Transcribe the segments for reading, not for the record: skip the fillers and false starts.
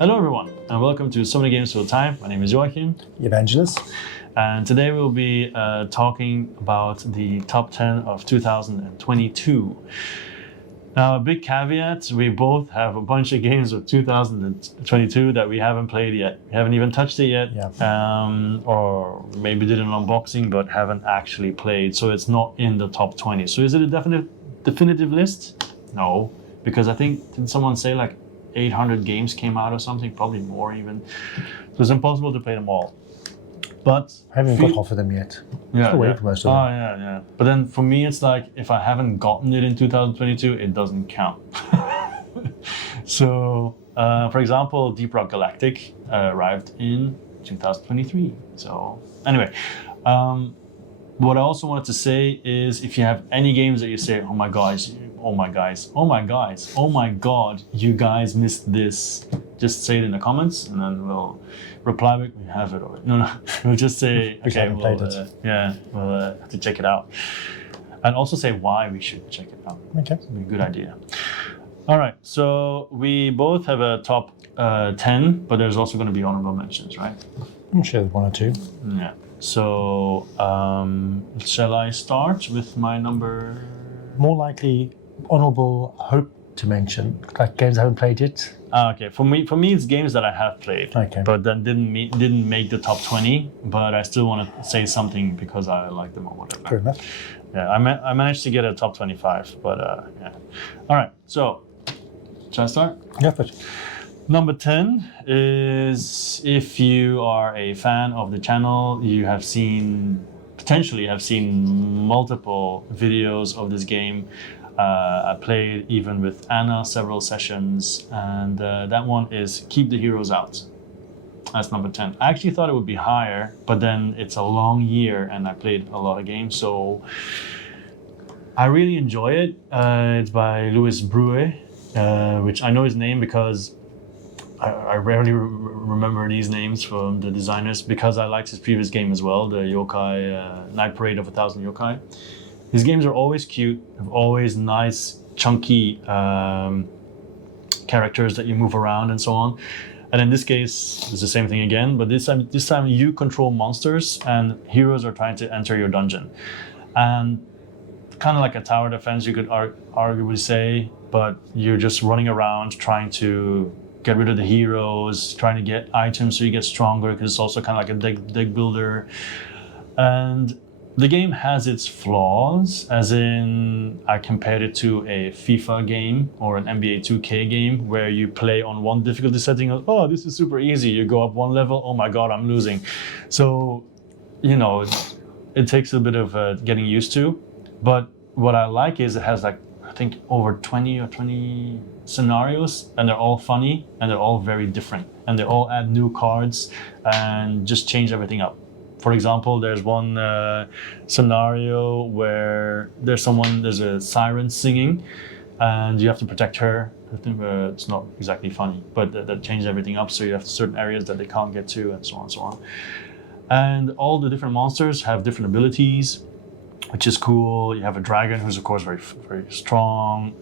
Hello everyone, and welcome to So Many Games for the Time. My name is Joachim. Evangelos. And today we'll be talking about the top 10 of 2022. Now, a big caveat, we both have a bunch of games of 2022 that we haven't played yet. We haven't even touched it yet. Yeah. Or maybe did an unboxing but haven't actually played, so it's not in the top 20. So is it a definitive list? No, because I think, did someone say like 800 games came out or something? Probably more even. So it's impossible to play them all. But I haven't got half of them yet. Yeah, waiting for most of them. Yeah. But then for me, it's like if I haven't gotten it in 2022, it doesn't count. So, for example, Deep Rock Galactic arrived in 2023. So, anyway, what I also wanted to say is if you have any games that you say, oh my guys, oh my god, you guys missed this, just say it in the comments and then we'll reply back. We have it already. No, we'll just say, okay, we'll have to check it out. And also say why we should check it out. Okay. It'd be a good idea. All right, so we both have a top 10, but there's also going to be honorable mentions, right? I'm sure there's one or two. Yeah. So, shall I start with my number? More likely, honourable hope to mention, like games I haven't played yet. Okay, for me, it's games that I have played, Okay. but then didn't make the top 20. But I still want to say something because I like them or whatever. Fair enough. Yeah, I managed to get a top 25, but yeah. All right, so shall I start? Yeah, but Number 10 is, if you are a fan of the channel, you have potentially have seen multiple videos of this game. I played even with Anna several sessions, and that one is Keep the Heroes Out. That's number 10. I actually thought it would be higher, but then it's a long year and I played a lot of games, so I really enjoy it. It's by Louis Brouet, which I know his name because I rarely remember these names from the designers because I liked his previous game as well, the Yokai Night Parade of 1,000 Yokai. His games are always cute, have always nice, chunky characters that you move around and so on. And in this case, it's the same thing again, but this time you control monsters and heroes are trying to enter your dungeon. And kind of like a tower defense, you could arguably say, but you're just running around trying to get rid of the heroes, trying to get items so you get stronger, because it's also kind of like a deck builder. And the game has its flaws, as in I compared it to a FIFA game or an NBA 2K game where you play on one difficulty setting. Oh, this is super easy. You go up one level. Oh my God, I'm losing. So, it takes a bit of getting used to. But what I like is it has like, I think over 20 scenarios, and they're all funny and they're all very different, and they all add new cards and just change everything up. For example, there's one scenario where there's a siren singing and you have to protect her. I think it's not exactly funny, but that changed everything up, so you have certain areas that they can't get to and so on and so on. And all the different monsters have different abilities, which is cool. You have a dragon who's of course very, very strong,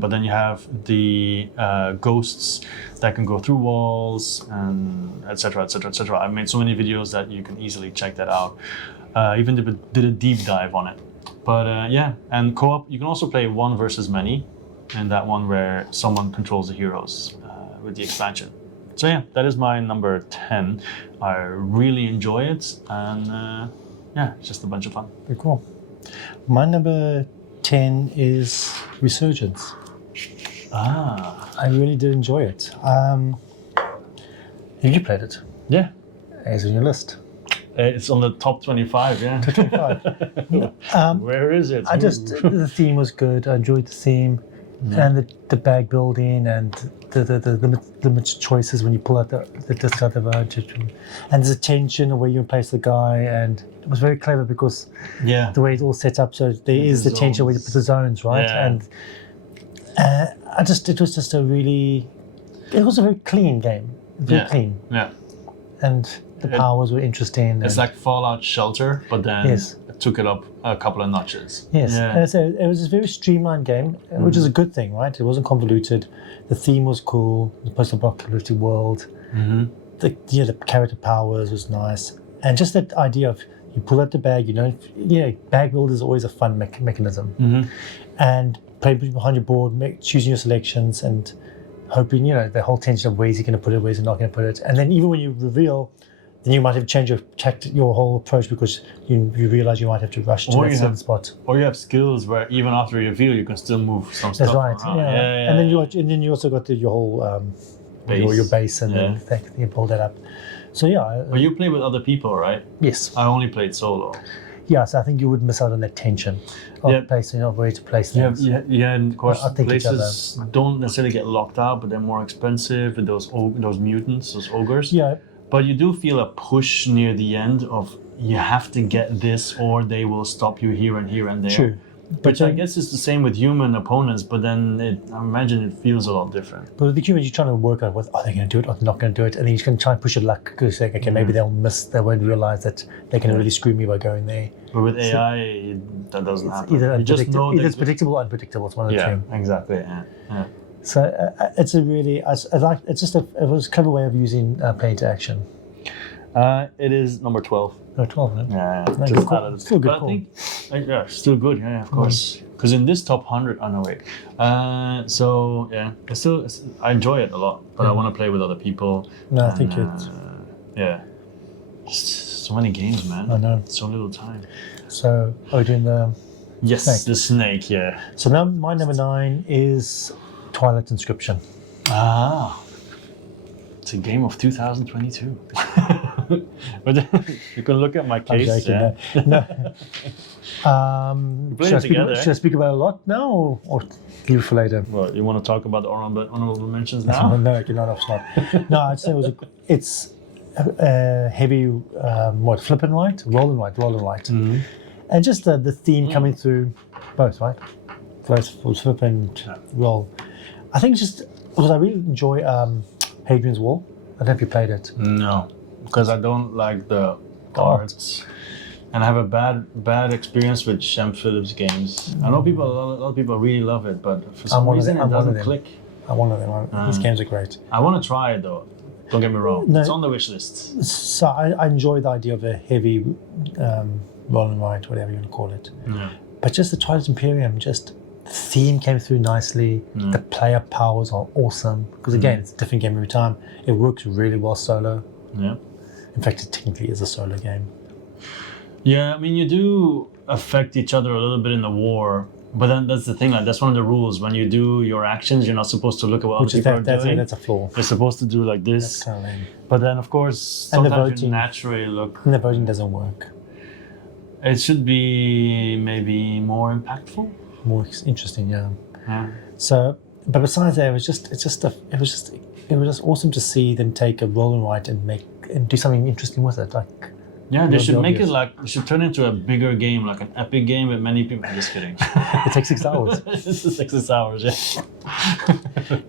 but then you have the ghosts that can go through walls, and etc., etc., etc. I made so many videos that you can easily check that out. Even did a deep dive on it. But yeah, and co-op, you can also play one versus many, and that one where someone controls the heroes with the expansion. So yeah, that is my number 10. I really enjoy it, and yeah, it's just a bunch of fun. very cool. My number 10 is Resurgence. I really did enjoy it. Have you played it? Yeah. It's on your list. It's on the top 25, yeah. Top 25. Where is it? The theme was good. I enjoyed the theme and the bag building and the limited choices when you pull out the discard advantage. And there's a tension of where you place the guy, and it was very clever because the way it's all set up, so there is the tension where you put the zones, right? Yeah. And it was a very clean game. Very clean. Yeah. And the powers were interesting. It's like Fallout Shelter, but then Yes. it took it up a couple of notches. Yes, Yeah. and so it was a very streamlined game, which is a good thing, right? It wasn't convoluted. The theme was cool. The post-apocalyptic world. The the character powers was nice, and just that idea of you pull out the bag. Bag build is always a fun mechanism, and playing behind your board, choosing your selections, and hoping the whole tension of where's you're going to put it, where's you're not going to put it, and then even when you reveal. Then you might have changed your whole approach because you realize you might have to rush to that certain spot. Or you have skills where even after you reveal, you can still move some That's stuff right. around. Yeah. And then you also got your whole Base. your base, and then you pull that up. So yeah. But you play with other people, right? Yes. I only played solo. Yeah, so I think you would miss out on that tension of placing, of where to place things. Yeah, and of course, I think places don't necessarily get locked out, but they're more expensive with those mutants, those ogres. Yeah. But you do feel a push near the end of you have to get this or they will stop you here and there. True. Which I guess is the same with human opponents, but then I imagine it feels a lot different. But with the humans, you're trying to work out are they going to do it or they're not going to do it, and then you're going to try and push your luck because say, okay, maybe they won't realize that they can really screw me by going there. But with AI, that doesn't happen. Either it's predictable or unpredictable. It's one of the two. Yeah, exactly. Yeah. So it's a really, it was a clever way of using play to action. It is number 12. No, 12, no? Yeah, Good call. Still good but call. I think, still good. Yeah, of course. Because in this top 100, oh no wait. So yeah, I enjoy it a lot, but I want to play with other people. No, I think it's. Yeah. So many games, man. I know. So little time. So are we doing the? Yes, snake? the snake. Yeah. So now my number 9 is Twilight Inscription. Ah. It's a game of 2022. But you can look at my case. I'm joking, yeah. No. Should I speak about it a lot now, or leave it for later? Well, you want to talk about the honorable mentions now? No, I cannot. No, I'd say it's heavy. Flip and right, roll and right, and just the theme coming through both, right? Both flip and roll. I think just because I really enjoy Hadrian's Wall. I don't know if you played it. No, because I don't like the arts. And I have a bad experience with Shem Phillips games. I know a lot of people really love it, but for some reason it doesn't click. I'm one of them. These games are great. I want to try it though. Don't get me wrong. No, it's on the wish list. So I enjoy the idea of a heavy roll and write, whatever you want to call it. Yeah. But just the Twilight Imperium, just the theme came through nicely. The player powers are awesome. Because again, it's a different game every time. It works really well solo. Yeah. In fact, it technically is a solo game. Yeah, I mean, you do affect each other a little bit in the war, but then that's the thing. Like that's one of the rules. When you do your actions, you're not supposed to look at what other people are doing. That's a flaw. You're supposed to do like this. That's kind of lame. But then, of course, sometimes you naturally look. And the voting doesn't work. It should be maybe more impactful. More interesting, yeah. Yeah. So, but besides that, it was just awesome to see them take a roll and write and do something interesting with it, like. Yeah, they should make it like, they should turn it into a bigger game, like an epic game with many people. I'm just kidding. It takes 6 hours. It's 6 hours, yeah.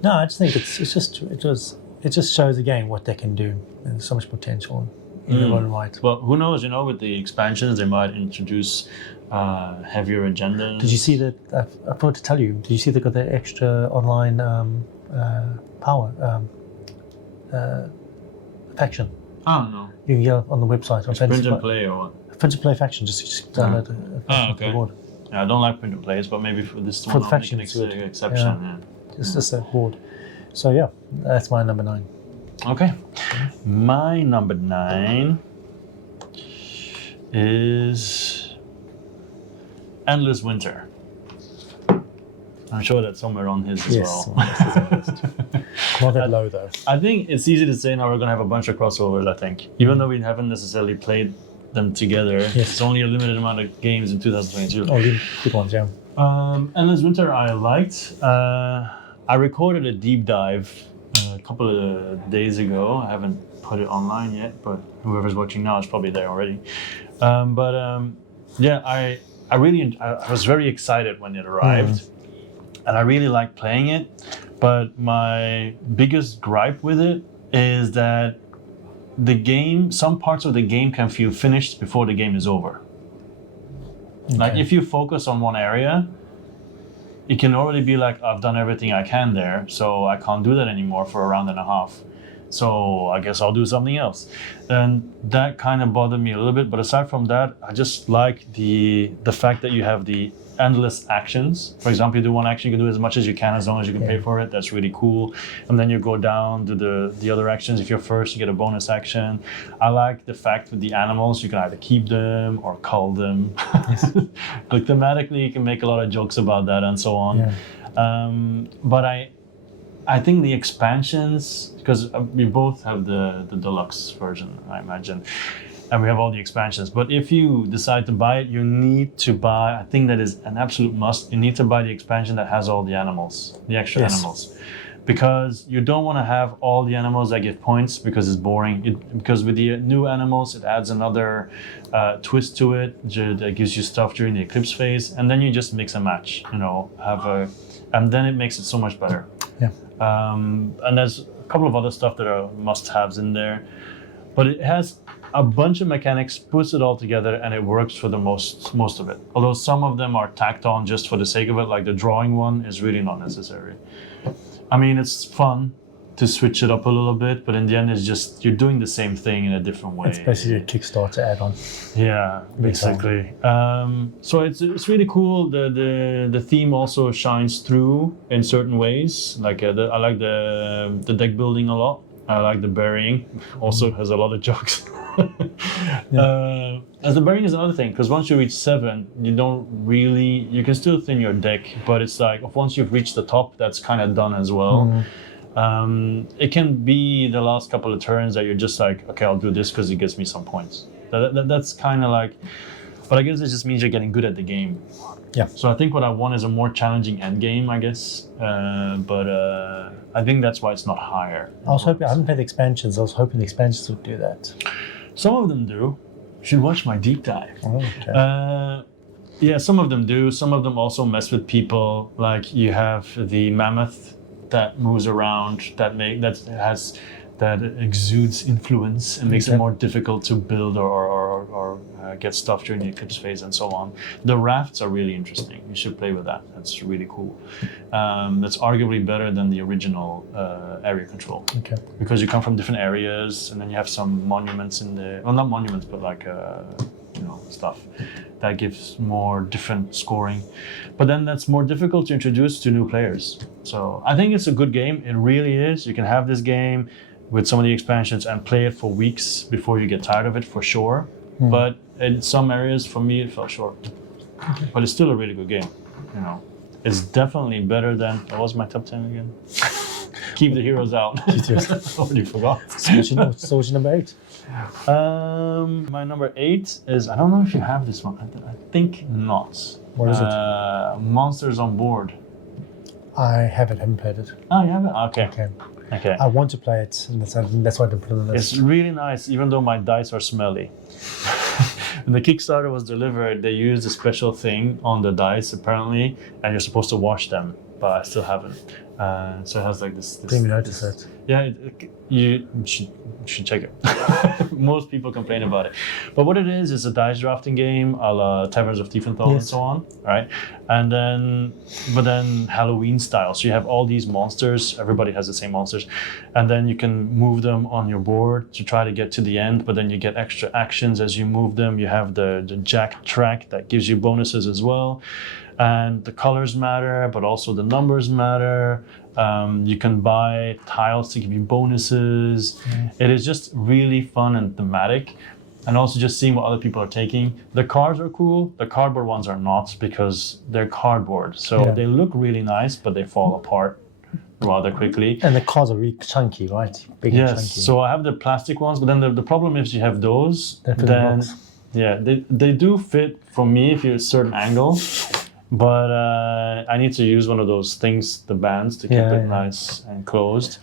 No, I just think it just shows again what they can do. And there's so much potential in their own right. Well, who knows, with the expansions, they might introduce heavier agenda. Did you see that? I forgot to tell you. Did you see they got the extra online power faction? Oh, no. You can get it on the website. Print and play or what? Print and play faction. Just download okay. the board. Yeah, I don't like print and plays, but maybe for this one, For the I'll faction, make it's an good. exception. Yeah. Just a board. So yeah, that's my number 9. Okay. My number 9 is Endless Winter. I'm sure that's somewhere on his as well. Not that low though. I think it's easy to say now we're going to have a bunch of crossovers, I think. Even though we haven't necessarily played them together, it's only a limited amount of games in 2022. Oh, good ones, yeah. Endless Winter I liked. I recorded a deep dive a couple of days ago. I haven't put it online yet, but whoever's watching now is probably there already. Yeah, I was very excited when it arrived. And I really like playing it, but my biggest gripe with it is that the game, some parts of the game can feel finished before the game is over. Like if you focus on one area, it can already be like, I've done everything I can there, so I can't do that anymore for a round and a half. So I guess I'll do something else. And that kind of bothered me a little bit. But aside from that, I just like the fact that you have the endless actions. For example, you do one action, you can do as much as you can as long as you can pay for it. That's really cool. And then you go down to the other actions. If you're first, you get a bonus action. I like the fact with the animals, you can either keep them or cull them. Yes. Like thematically, you can make a lot of jokes about that and so on. Yeah. But I think the expansions, because we both have the deluxe version, I imagine, and we have all the expansions. But if you decide to buy it, you need to buy, I think that is an absolute must, you need to buy the expansion that has all the animals, the extra animals. Because you don't want to have all the animals that give points because it's boring. Because with the new animals, it adds another twist to it that gives you stuff during the eclipse phase. And then you just mix and match, and then it makes it so much better. Yeah. And there's a couple of other stuff that are must-haves in there, but it has a bunch of mechanics, puts it all together, and it works for the most of it. Although some of them are tacked on just for the sake of it, like the drawing one is really not necessary. I mean, it's fun to switch it up a little bit, but in the end, it's just you're doing the same thing in a different way. It's basically a Kickstarter add-on. Yeah, basically. So it's really cool. The theme also shines through in certain ways. Like I like the deck building a lot. I like the burying. Also has a lot of jokes. As the burying is another thing, because once you reach 7, you can still thin your deck, but it's like once you've reached the top, that's kind of done as well. It can be the last couple of turns that you're just like, okay, I'll do this because it gets me some points. That's kind of like, but I guess it just means you're getting good at the game. Yeah. So I think what I want is a more challenging end game, I guess. But I think that's why it's not higher. I haven't played the expansions. I was hoping the expansions would do that. Some of them do. You should watch my deep dive. Oh, okay. Yeah, some of them do. Some of them also mess with people. Like you have the mammoth that moves around, that exudes influence and makes it more difficult to build or get stuff during the eclipse phase and so on. The rafts are really interesting. You should play with that. That's really cool. That's arguably better than the original area control. Okay. Because you come from different areas and then you have some monuments in there. Well, not monuments, but like stuff that gives more different scoring. But then that's more difficult to introduce to new players. So I think it's a good game. It really is. You can have this game with some of the expansions and play it for weeks before you get tired of it, for sure. But in some areas, for me, it fell short. But it's still a really good game. It's definitely better than, what was my top 10 again? Keep the heroes out. Already forgot. So what's your number 8? My number 8 is, I don't know if you have this one. I think not. What is it? Monsters on Board. I haven't played it. Oh, you haven't? Okay. I want to play it, and that's why I didn't put it on the list. It's really nice, even though my dice are smelly. When the Kickstarter was delivered, they used a special thing on the dice, apparently, and you're supposed to wash them, but I still haven't. So it has like this. Didn't even notice it. Yeah, you should check it. Most people complain about it. But what it is a dice drafting game a la Taverns of Tiefenthal and so on, right? And then Halloween style. So you have all these monsters, everybody has the same monsters, and then you can move them on your board to try to get to the end, but then you get extra actions as you move them. You have the jack track that gives you bonuses as well. And the colors matter, but also the numbers matter. You can buy tiles to give you bonuses. It is just really fun and thematic. And also just seeing what other people are taking. The cards are cool. The cardboard ones are not because they're cardboard. So they look really nice, but they fall apart rather quickly. And the cards are really chunky, right? Big and chunky. So I have the plastic ones, but then the problem is you have those. Then they do fit for me if you're at a certain angle. But I need to use one of those things, the bands, to keep it nice and closed.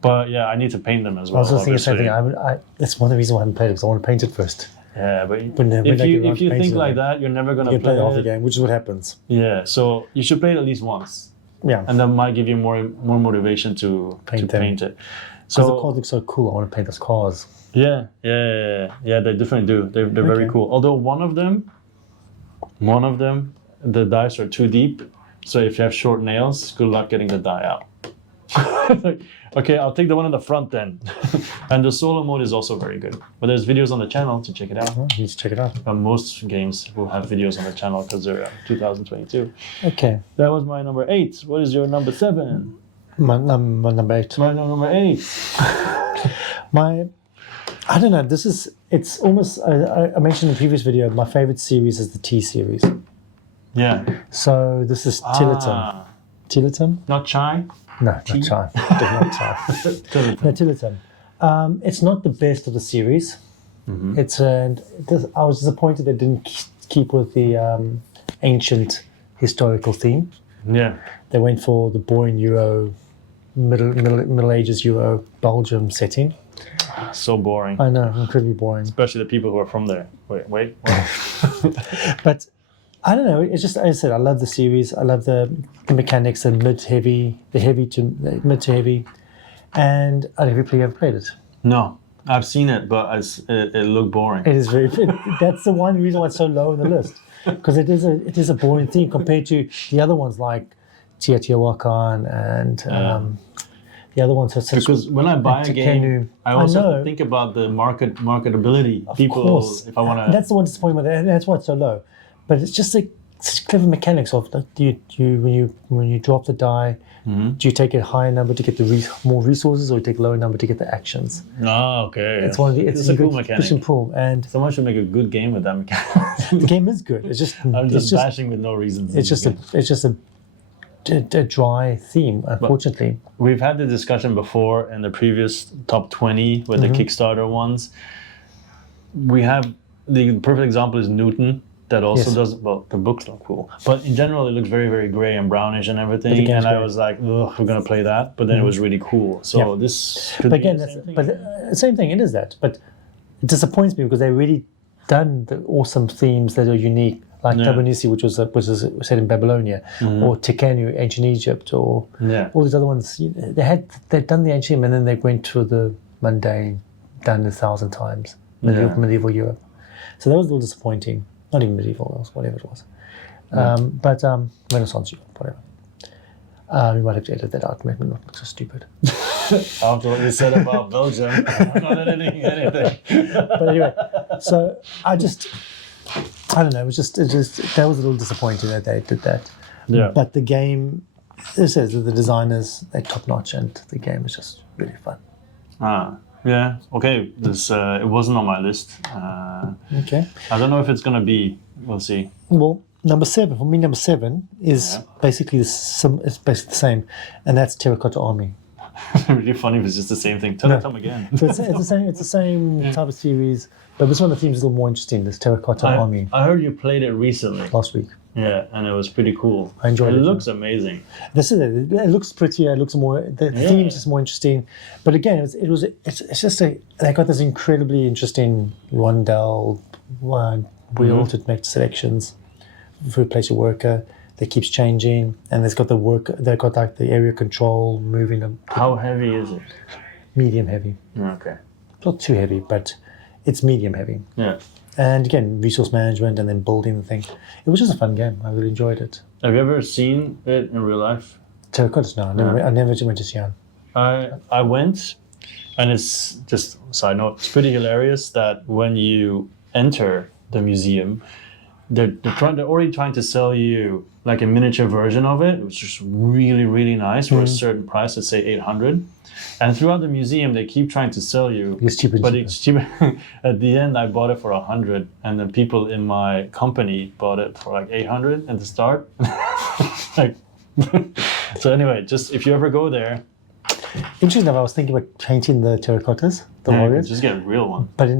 But yeah, I need to paint them as well. I was just thinking the same thing. That's one of the reasons why I haven't played it, because I want to paint it first. Yeah, but if you think like that, you're never going to play the game, which is what happens. Yeah, so you should play it at least once. Yeah. and that might give you more motivation to Paint them. paint it. Because the cars look so cool. I want to paint those cars. Yeah, they definitely do. They're very Okay. cool. Although one of them, the dies are too deep. So if you have short nails, good luck getting the die out. Okay, I'll take the one in the front then. And the solo mode is also very good. But there's videos on the channel to check it out. Oh, you need to check it out. Most games will have videos on the channel because they're 2022. Okay. That was my number 8. What is your number 7? My number 8. My number 8. I don't know. It's almost, I mentioned in the previous video, my favorite series is the T series. Yeah. So this is Tillatum. Tillatum? Not Chai? No, not Chai. Definitely not Chai. No, Tillatum. It's not the best of the series. Mm-hmm. I was disappointed they didn't keep with the ancient historical theme. Yeah. They went for the boring Euro, Middle Ages Euro Belgium setting. So boring. I know, incredibly boring. Especially the people who are from there. Wait. But I don't know. It's just, as I said, I love the series. I love the mechanics, the mid to heavy, mid to heavy, and I never played it. No, I've seen it, but it looked boring. It is very. That's the one reason why it's so low on the list, because it is a boring thing compared to the other ones like Teotihuacan and the other ones. Because when I buy a game, I also think about the marketability. Of people, course. if I want to. That's the one disappointment, and that's why it's so low. But it's just like such clever mechanics of when you drop the die, do you take a higher number to get the more resources, or you take a lower number to get the actions? Oh, okay. It's one of the it's a cool mechanic. Push and pull, and someone should make a good game with that mechanic. the game is good. It's just I'm just bashing with no reason. It's just a dry theme, unfortunately. But we've had the discussion before in the previous top 20 with the Kickstarter ones. We have the perfect example is Newton. That also does, well, the books look cool. But in general, it looks very, very gray and brownish and everything. And I was like, ugh, we're going to play that. But then it was really cool. So this could be the same thing. But same thing, it is that. But it disappoints me because they've really done the awesome themes that are unique. Like Tabanisi, which was set in Babylonia, or Tikhanu, ancient Egypt, or all these other ones. They'd done the ancient, and then they went to the mundane, done 1,000 times, medieval Europe. So that was a little disappointing. Not even medieval, whatever it was. But Renaissance Europe, whatever. We might have to edit that out, make me look so stupid. After what you said about Belgium, I'm not editing anything. But anyway, so I don't know. It was just that was a little disappointing that they did that. Yeah. But the game, it says that the designers, they're top notch, and the game is just really fun. Yeah. Okay. This it wasn't on my list. Okay. I don't know if it's gonna be. We'll see. Well, number 7 for me. Number 7 is basically the same, and that's Terracotta Army. Really funny if it's just the same thing. Tell them again. So it's the same type of series, but this one the theme is a little more interesting. This Terracotta Army. I heard you played it recently. Last week. Yeah, and it was pretty cool. I enjoyed it. It looks amazing. This is it. It looks prettier. It looks more. The theme is just more interesting. But again, it's just they got this incredibly interesting rondel wheel to make selections for place your worker that keeps changing, and they've got like the area control moving them. How heavy is it? Medium heavy. Okay. Not too heavy, but it's medium heavy. Yeah. And again, resource management and then building the thing. It was just a fun game. I really enjoyed it. Have you ever seen it in real life? Terracotta? No, I never went to Xi'an. I went, and it's just side note. It's pretty hilarious that when you enter the museum, they're already trying to sell you like a miniature version of it, which is really, really nice for a certain price. Let's say 800. And throughout the museum, they keep trying to sell you. It's cheaper. But it's cheaper. At the end, I bought it for 100, and then people in my company bought it for like 800 at the start. So anyway, just if you ever go there. Interesting enough, I was thinking about painting the terracottas, the warriors. Just get a real one. But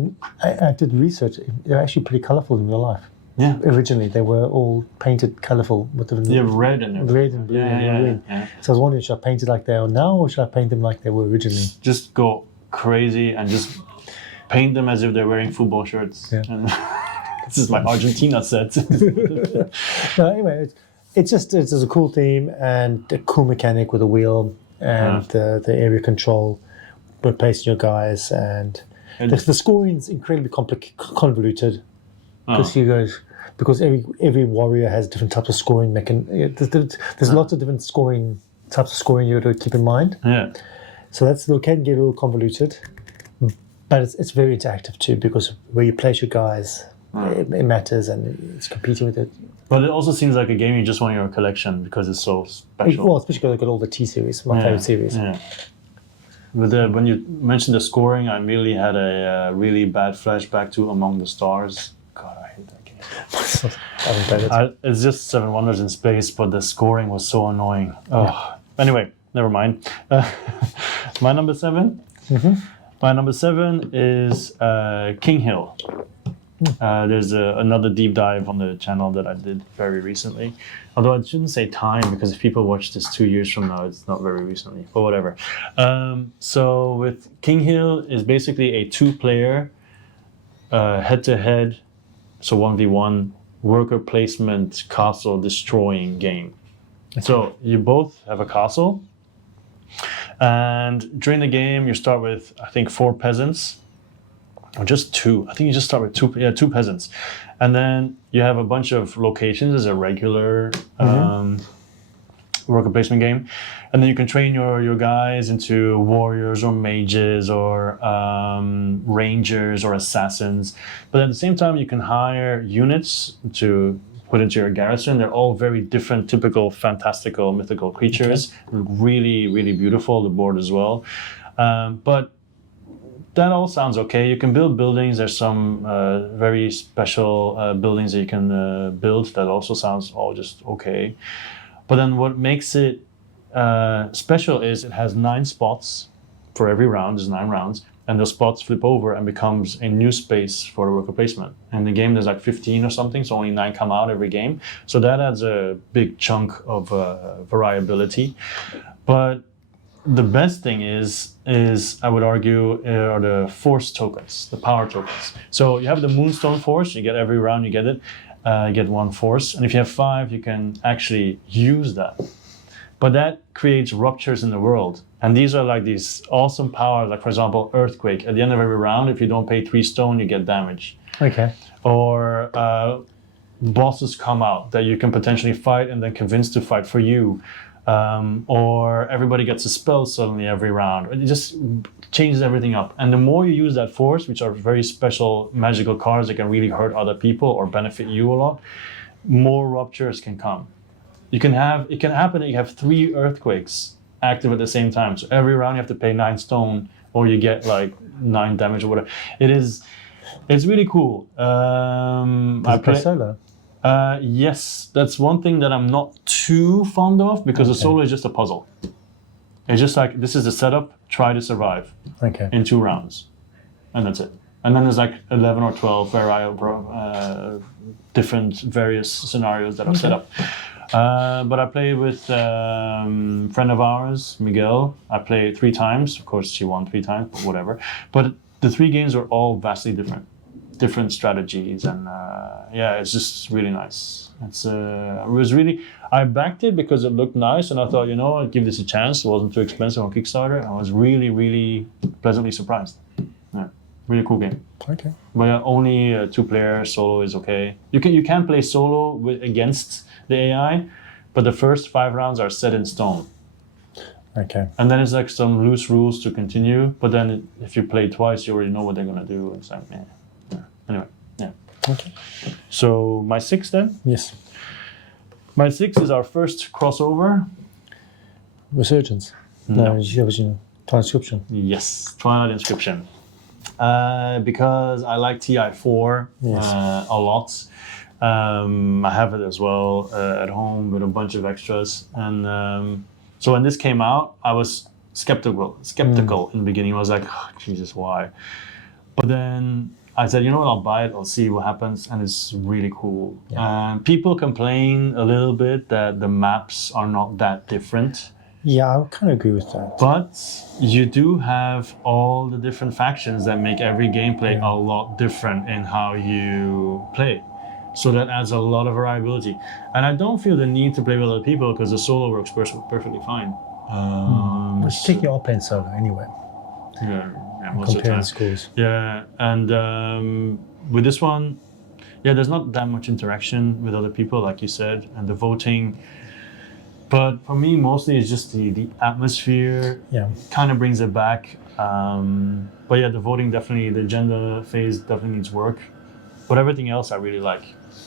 I did research. They're actually pretty colourful in real life. Yeah. Originally, they were all painted colourful with the red and red and blue and green. Yeah. So I was wondering, should I paint it like they are now, or should I paint them like they were originally? Just go crazy and just paint them as if they're wearing football shirts. Yeah. And this is my Argentina set. No, anyway, it's a cool theme and a cool mechanic with a wheel and the area control, replacing your guys, and the scoring's incredibly convoluted because every warrior has different types of scoring there's lots of different types of scoring you got to keep in mind. Yeah. So it can get a little convoluted, but it's very interactive too, because where you place your guys, it matters, and it's competing with it. But it also seems like a game you just want in your collection because it's so special. Well, especially because I got all the T series, my favorite series. Yeah. When you mentioned the scoring, I immediately had a really bad flashback to Among the Stars. God, I hate that game. I haven't played it. It's just Seven Wonders in Space, but the scoring was so annoying. Oh. Yeah. Anyway, never mind. My number 7? Mm-hmm. My number 7 is King Hill. There's another deep dive on the channel that I did very recently. Although I shouldn't say time, because if people watch this 2 years from now, it's not very recently, but whatever. So with King Hill is basically a 2-player head-to-head, so 1v1 worker placement castle destroying game. Okay. So you both have a castle, and during the game you start with, I think, 4 peasants. Or just 2. I think you just start with 2 peasants. And then you have a bunch of locations as a regular worker placement game. And then you can train your guys into warriors or mages or rangers or assassins. But at the same time, you can hire units to put into your garrison. They're all very different, typical, fantastical, mythical creatures. Okay. Really, really beautiful, the board as well. But that all sounds okay. You can build buildings. There's some very special buildings that you can build. That also sounds all just okay. But then what makes it special is it has 9 spots for every round. There's 9 rounds. And those spots flip over and becomes a new space for the worker placement. And the game, there's like 15 or something, so only 9 come out every game. So that adds a big chunk of variability. But the best thing is I would argue, are the force tokens, the power tokens. So you have the Moonstone Force, you get every round, you get it, you get 1 force. And if you have 5, you can actually use that. But that creates ruptures in the world. And these are like these awesome powers, like for example, Earthquake. At the end of every round, if you don't pay 3 stone, you get damage. Okay. Or bosses come out that you can potentially fight and then convince to fight for you. Or everybody gets a spell suddenly every round. It just changes everything up. And the more you use that force, which are very special magical cards that can really hurt other people or benefit you a lot, more ruptures can come. It can happen that you have 3 earthquakes active at the same time. So every round you have to pay 9 stone, or you get like 9 damage or whatever. It's really cool. I play solo. Yes, that's one thing that I'm not too fond of, because the solo is just a puzzle. It's just like, this is the setup, try to survive in 2 rounds, and that's it. And then there's like 11 or 12 different various scenarios that I've set up. But I play with a friend of ours, Miguel. I played 3 times. Of course, she won 3 times, but whatever. But the 3 games are all vastly different strategies, and it's just really nice. I backed it because it looked nice, and I thought, I'd give this a chance. It wasn't too expensive on Kickstarter. I was really, really pleasantly surprised. Yeah, really cool game. Okay. But only 2-player solo is okay. You can play solo against the AI, but the first 5 rounds are set in stone. Okay. And then it's like some loose rules to continue, but then if you play twice, you already know what they're gonna do. It's like, Anyway, yeah. Okay. So my 6 then? Yes. My 6 is our first crossover. Resurgence. No, Twilight Inscription. Yes, Twilight Inscription. Because I like TI4 a lot. I have it as well at home with a bunch of extras. And so when this came out, I was skeptical in the beginning. I was like, oh, Jesus, why? But then I said, I'll buy it, I'll see what happens, and it's really cool. Yeah. People complain a little bit that the maps are not that different. Yeah, I kind of agree with that. But you do have all the different factions that make every gameplay a lot different in how you play. So that adds a lot of variability. And I don't feel the need to play with other people because the solo works perfectly fine. Particularly all playing solo anyway. Yeah, most of the Comparing time. scores. Yeah, and with this one, yeah, there's not that much interaction with other people, like you said, and the voting. But for me, mostly it's just the atmosphere. Yeah. Kind of brings it back. But yeah, the voting definitely, the agenda phase definitely needs work. But everything else I really like.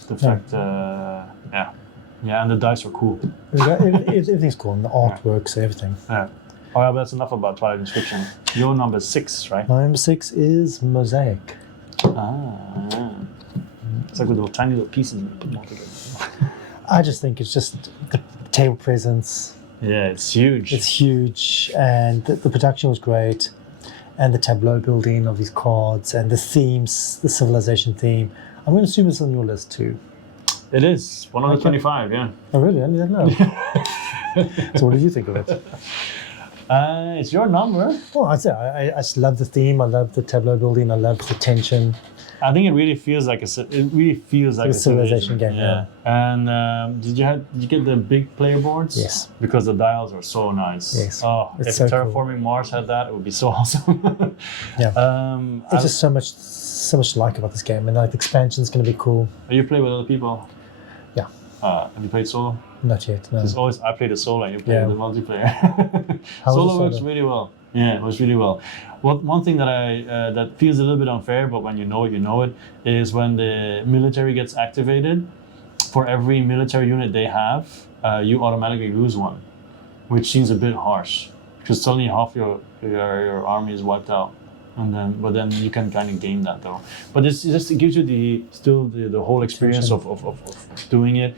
The fact, yeah, and the dice are cool. Everything's cool, and the artworks, everything. Yeah. All right, but that's enough about Twilight Inscription. Your number 6, right? My number 6 is Mosaic. Yeah. It's like with little tiny little pieces and you put them all together. I just think it's just the table presence. Yeah, it's huge. It's huge, and the production was great, and the tableau building of these cards, and the themes, the civilization theme. I'm going to assume it's on your list too. It is 125, yeah. Oh really? I didn't know. So what did you think of it? It's your number. Well, I just love the theme. I love the tableau building. I love the tension. I think it really feels like a civilization game. Yeah. And did you get the big player boards? Yes. Because the dials are so nice. Yes. Oh, It's if so Terraforming Mars had that, it would be so awesome. Yeah. There's just so much to like about this game, and like the expansion's going to be cool. You play with other people? Yeah. Have you played solo? Not yet. No. It's always I play the solo and you play the multiplayer. How was Solo the works really well. Yeah, it works really well. One thing that that feels a little bit unfair, but when you know it, is when the military gets activated. For every military unit they have, you automatically lose one, which seems a bit harsh because suddenly half your army is wiped out. But then you can kind of gain that though. But it gives you the whole experience of doing it,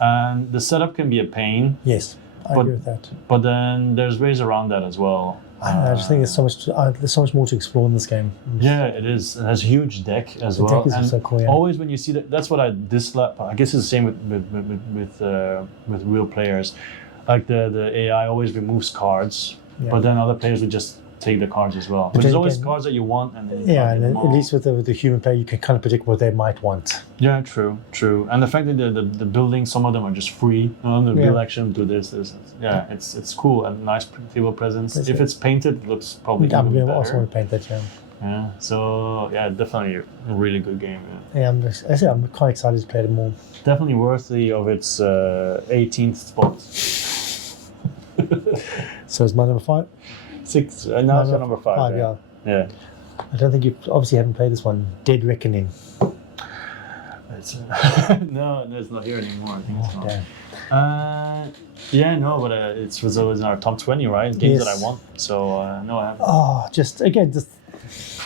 and the setup can be a pain. Yes, I agree with that. But then there's ways around that as well. I just think there's so much more to explore in this game. Yeah, it is. It has a huge deck as the well. deck is so cool. Yeah. Always when you see that, that's what I dislike. I guess it's the same with real players. Like the AI always removes cards, but then other players would just take the cards as well. But there's always cards that you want, and then and at least with the human player, you can kind of predict what they might want. Yeah, true. And the fact that the buildings, some of them are just free. The build action, do this. Yeah, it's cool and nice table presence. If it's painted, it looks probably even better. I also want to paint that. Yeah. So definitely a really good game. Yeah, I'm quite excited to play it more. Definitely worthy of its 18th spot. So is my number 5? 6. Now it's your number 5. Yeah. I don't think you obviously haven't played this one. Dead Reckoning. It's, no, it's not here anymore. I think it's not. Damn. But it was always in our top 20, right? Games that I want. So no, I haven't. Just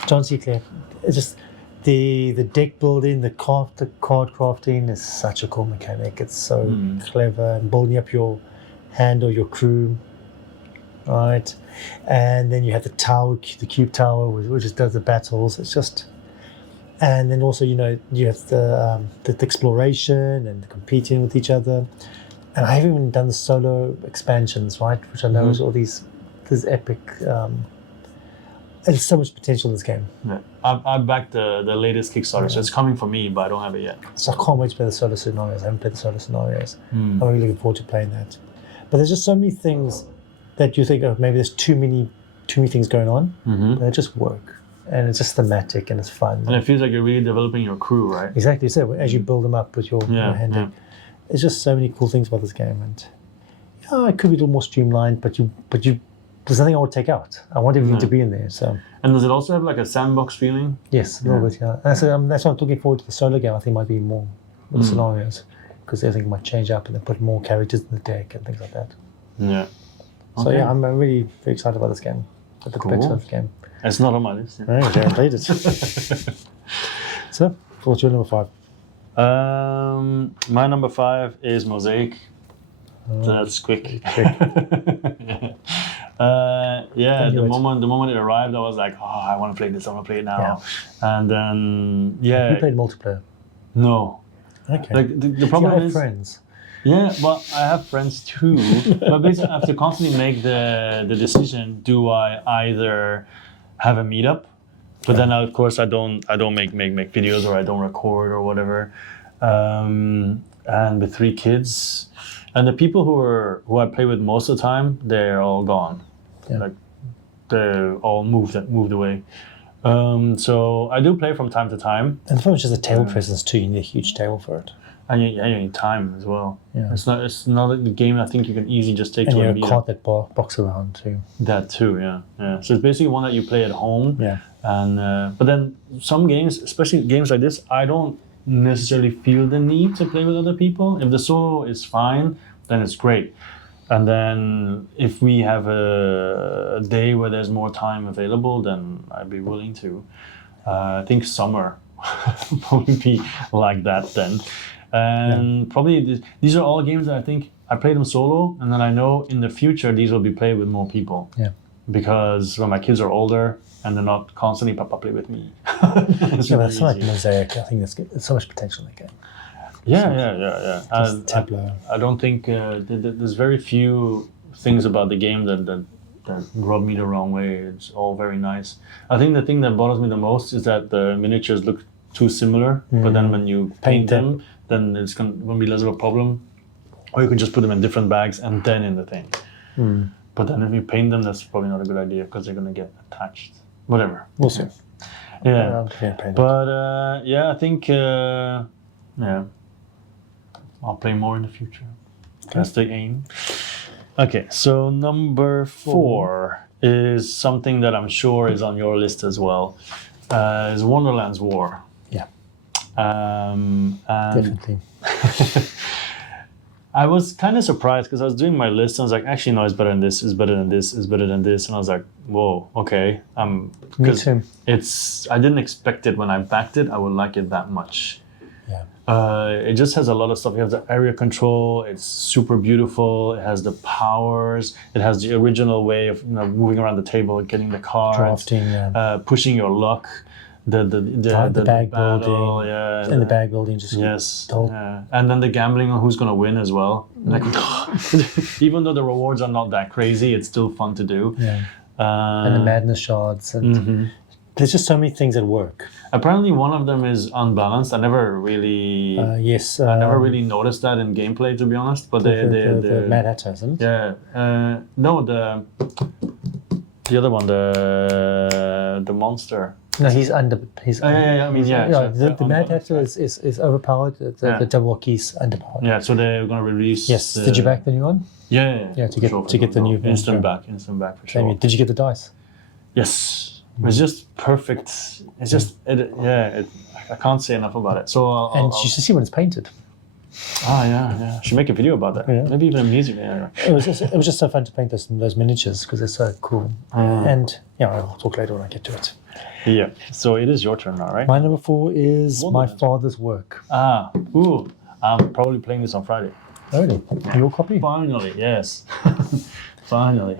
John C. Clare. It's just the deck building, the card crafting is such a cool mechanic. It's so clever, and building up your hand or your crew. Right, and then you have the tower, the cube tower, which just does the battles. It's just, and then also you have the exploration and competing with each other. And I haven't even done the solo expansions, right? Which I know is all this epic. There's so much potential in this game. Yeah, I backed the latest Kickstarter, so it's coming for me, but I don't have it yet. So I can't wait to play the solo scenarios. I haven't played the solo scenarios. I'm really looking forward to playing that. But there's just so many things that you think, maybe there's too many things going on, but they just work. And it's just thematic and it's fun. And it feels like you're really developing your crew, right? Exactly. So as you build them up with your hand, there's just so many cool things about this game. And it could be a little more streamlined, but there's nothing I would take out. I want everything to be in there. So. And does it also have like a sandbox feeling? Yes, a little bit, yeah. And so that's why I'm looking forward to the solo game. I think might be more with the scenarios, because everything might change up and then put more characters in the deck and things like that. Yeah. So I'm really very excited about this game. Game. It's not on my list. I haven't played it. So, what's your number 5? My number 5 is Mosaic. That's quick. The moment it arrived, I was like, I want to play this. I want to play it now. Yeah. And then Have you played multiplayer? No. Okay. Like the problem is friends. Yeah, well, I have friends too, but basically I have to constantly make the decision: do I either have a meetup, but then of course I don't make videos or I don't record or whatever, and with 3 kids, and the people who I play with most of the time, they're all gone. Yeah. Like they're all moved away. So I do play from time to time, And the problem is just the table presence too. You need a huge table for it. and you need time as well. Yeah. It's not a game I think you can easily just take And to you a have a meetup. card that box around too. That too, yeah. So it's basically one that you play at home. Yeah. And but then some games, especially games like this, I don't necessarily feel the need to play with other people. If the solo is fine, then it's great. And then if we have a day where there's more time available, then I'd be willing to. I think summer will probably be like that then. And probably these are all games that I think I play them solo, and then I know in the future these will be played with more people. Yeah. Because when my kids are older and they're not constantly play with me. It's Yeah, really but it's like easy. Mosaic. I think there's so much potential in that game. Yeah. Just Tableau. I don't think there's very few things about the game that rub me the wrong way. It's all very nice. I think the thing that bothers me the most is that the miniatures look too similar, but then when you paint them, then it's going to be less of a problem. Or you can just put them in different bags and then in the thing. But then if you paint them, that's probably not a good idea because they're going to get attached. Whatever. We'll see. Yeah. Paint But I think I'll play more in the future. That's the aim. Okay, so number 4 is something that I'm sure is on your list as well. Is Wonderland's War. Yeah. And Definitely. I was kind of surprised because I was doing my list and I was like, actually, no, it's better than this, it's better than this, it's better than this. And I was like, whoa, okay. Me too. I didn't expect it when I backed it. I would like it that much. Yeah. It just has a lot of stuff. It has the area control. It's super beautiful. It has the powers. It has the original way of moving around the table, getting the cards, Drafting. Yeah. pushing your luck, the bag battle, building. yeah, And the bag building just. yes, Told. yeah. And then the gambling on who's gonna win as well. Like, even though the rewards are not that crazy, it's still fun to do. Yeah. And the madness shards and. There's just so many things that work. Apparently, one of them is unbalanced. I never really, Yes. I never really noticed that in gameplay, to be honest. But the Mad Hatter, isn't it? yeah, no, the other one, the monster. No, he's under. He's. Yeah. I mean, yeah. Yeah, so the Mad Hatter is overpowered. The Jawaki's underpowered. Yeah, so they're gonna release. Yes. Did you back the new one? Yeah. Yeah, to get the new instant monster. back for sure. Did you get the dice? Yes. It's just perfect. It's just I can't say enough about it. So And you should see when it's painted. yeah. Should make a video about that. Yeah. Maybe even a music video. It was just so fun to paint those miniatures because they're so cool. And I'll talk later when I get to it. Yeah. So it is your turn now, right? My number 4 is my Wonderland. father's work. I'm probably playing this on Friday. Really? Your copy? Finally, yes. Finally.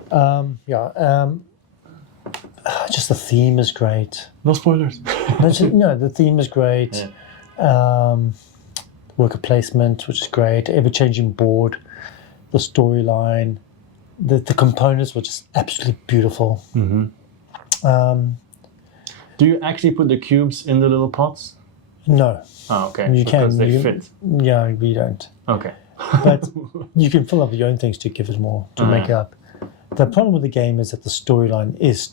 Just the theme is great. No spoilers. The theme is great. Yeah. Worker placement, which is great. Ever-changing board. The storyline. The components were just absolutely beautiful. Do you actually put the cubes in the little pots? No. Oh, okay. You Because can. they fit. Yeah, we don't. Okay. But you can fill up with your own things to give it more, to make it up. The problem with the game is that the storyline is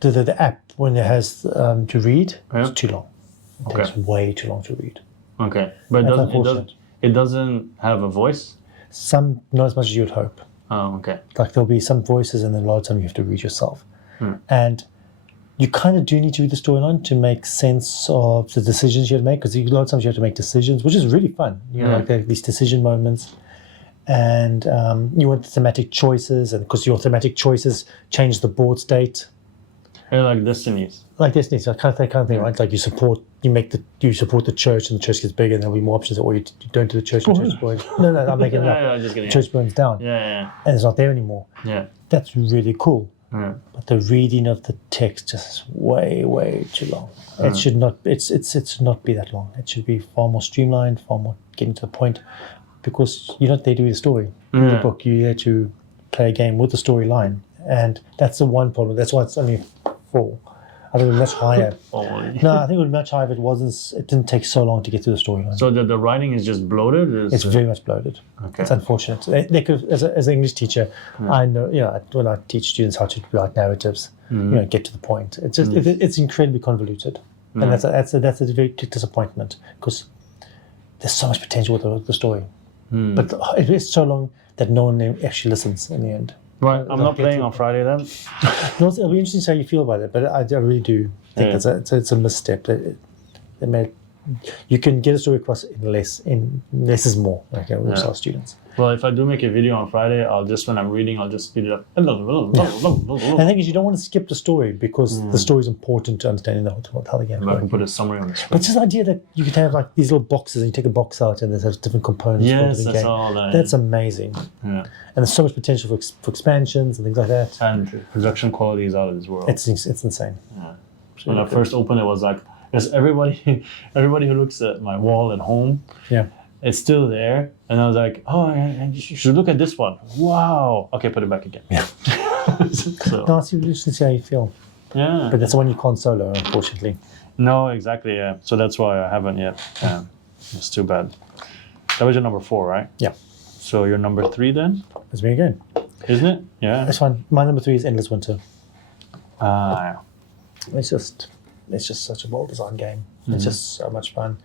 the app, when it has to read, it's too long. It takes way too long to read. Okay. But That's it unfortunate. doesn't have a voice? Some, not as much as you'd hope. Oh, okay. Like there'll be some voices and then a lot of time you have to read yourself. And you kind of do need to read the storyline to make sense of the decisions you have to make, because a lot of times you have to make decisions, which is really fun. Like these decision moments. And you want thematic choices, and because your thematic choices change the board state. Yeah, like Destinies. Like this, that kind of thing, right? Like you support the church, and the church gets bigger, and there'll be more options. Or you don't do the church, and the church burns. No, I'm making it up. Yeah, just kidding. The church burns down, Yeah. and it's not there anymore. Yeah. That's really cool. Yeah. But the reading of the text just is way too long. It should not. It should not be that long. It should be far more streamlined, far more getting to the point, because you're not there to read a story. In the book, you're there to play a game with the storyline, and that's the one problem. That's why it's only 4. I think it was much higher. Only. No, I think it was much higher if it wasn't. It didn't take so long to get through the storyline. So the writing is just bloated? It's very much bloated. Okay. It's unfortunate. They could, as an English teacher, I know, when I teach students how to write narratives, get to the point. It's just it's incredibly convoluted, and that's a very big disappointment because there's so much potential with the story, but it's so long that no one actually listens in the end. Right, I'm not playing on Friday then. It'll be interesting to see how you feel about it, but I really do think it's a misstep. You can get a story across in less is more. Okay, with our students. Well, if I do make a video on Friday, when I'm reading, I'll just speed it up. And the thing is, you don't want to skip the story because the story is important to understanding how the game I can put a summary on the screen. But it's just the idea that you could have like these little boxes and you take a box out and there's different components. Yes, for the that's game. all. That's amazing. Yeah. And there's so much potential for expansions and things like that. And production quality is out of this world. It's insane. Yeah. When I first opened it, was like, because everybody who looks at my wall at home, it's still there. And I was like, and you should look at this one. Wow. Okay, put it back again. Yeah. So, no, it's interesting to see how you feel. Yeah. But that's the one you can't solo, unfortunately. No, exactly, yeah. So that's why I haven't yet. Yeah. It's too bad. That was your number 4, right? Yeah. So your number 3 then? That's me again. Isn't it? Yeah. That's fine. My number 3 is Endless Winter. Yeah. It's just such a well-designed game. It's just so much fun.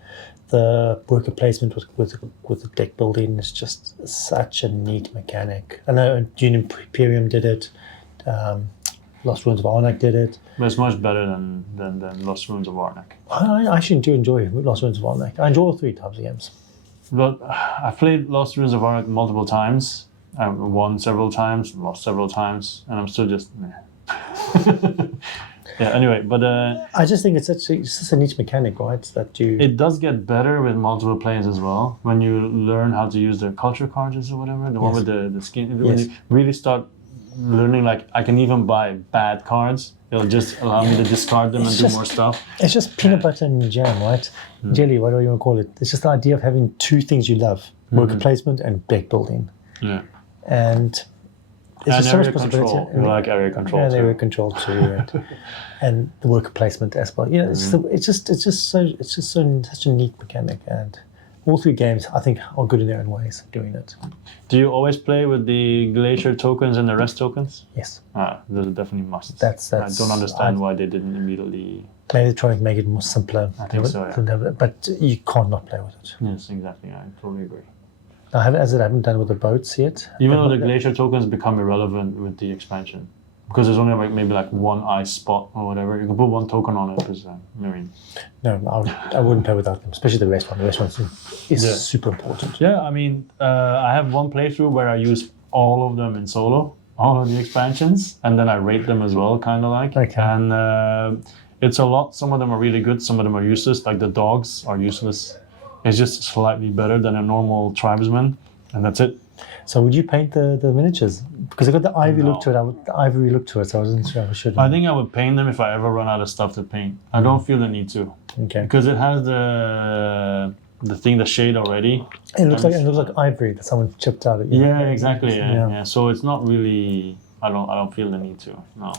The worker placement with the deck building is just such a neat mechanic. I know Union Imperium did it. Lost Ruins of Arnak did it. But it's much better than Lost Ruins of Arnak. I actually do enjoy Lost Ruins of Arnak. I enjoy all 3 types of games. But I've played Lost Ruins of Arnak multiple times. I've won several times, lost several times, and I'm still just meh. Yeah, anyway, but I just think it's just a neat mechanic, right? That you. It does get better with multiple players as well. When you learn how to use the culture cards or whatever, the one with the skin. When you really start learning, like I can even buy bad cards. It'll just allow me to discard them and do more stuff. It's just peanut butter and jam, right? Jelly, whatever you want to call it. It's just the idea of having 2 things you love: worker placement and deck building. Yeah. And there's so much possibility. You like area control too. too. Area control too, and the worker placement as well. Yeah, it's just such a neat mechanic, and all 3 games I think are good in their own ways of doing it. Do you always play with the glacier tokens and the rest tokens? Yes. Those are definitely musts. That's I don't understand why they didn't immediately. Maybe trying to make it more simpler. I think so, yeah. But you can't not play with it. Yes, exactly. I totally agree. I haven't done with the boats yet. Even though the glacier tokens become irrelevant with the expansion. Because there's only maybe one ice spot or whatever. You can put 1 token on it because, No, I wouldn't play without them, especially the rest one. The rest one is super important. Yeah, I have 1 playthrough where I use all of them in solo, all of the expansions, and then I rate them as well, kind of like. Okay. And it's a lot. Some of them are really good, some of them are useless, like the dogs are useless. It's just slightly better than a normal tribesman, and that's it. So would you paint the miniatures? Because I got the ivory look to it. So I wasn't sure I should. I think I would paint them if I ever run out of stuff to paint. I don't feel the need to. Okay. Because it has the shade already. It looks like ivory that someone chipped out. Yeah, exactly. Yeah. So it's not really. I don't feel the need to. No.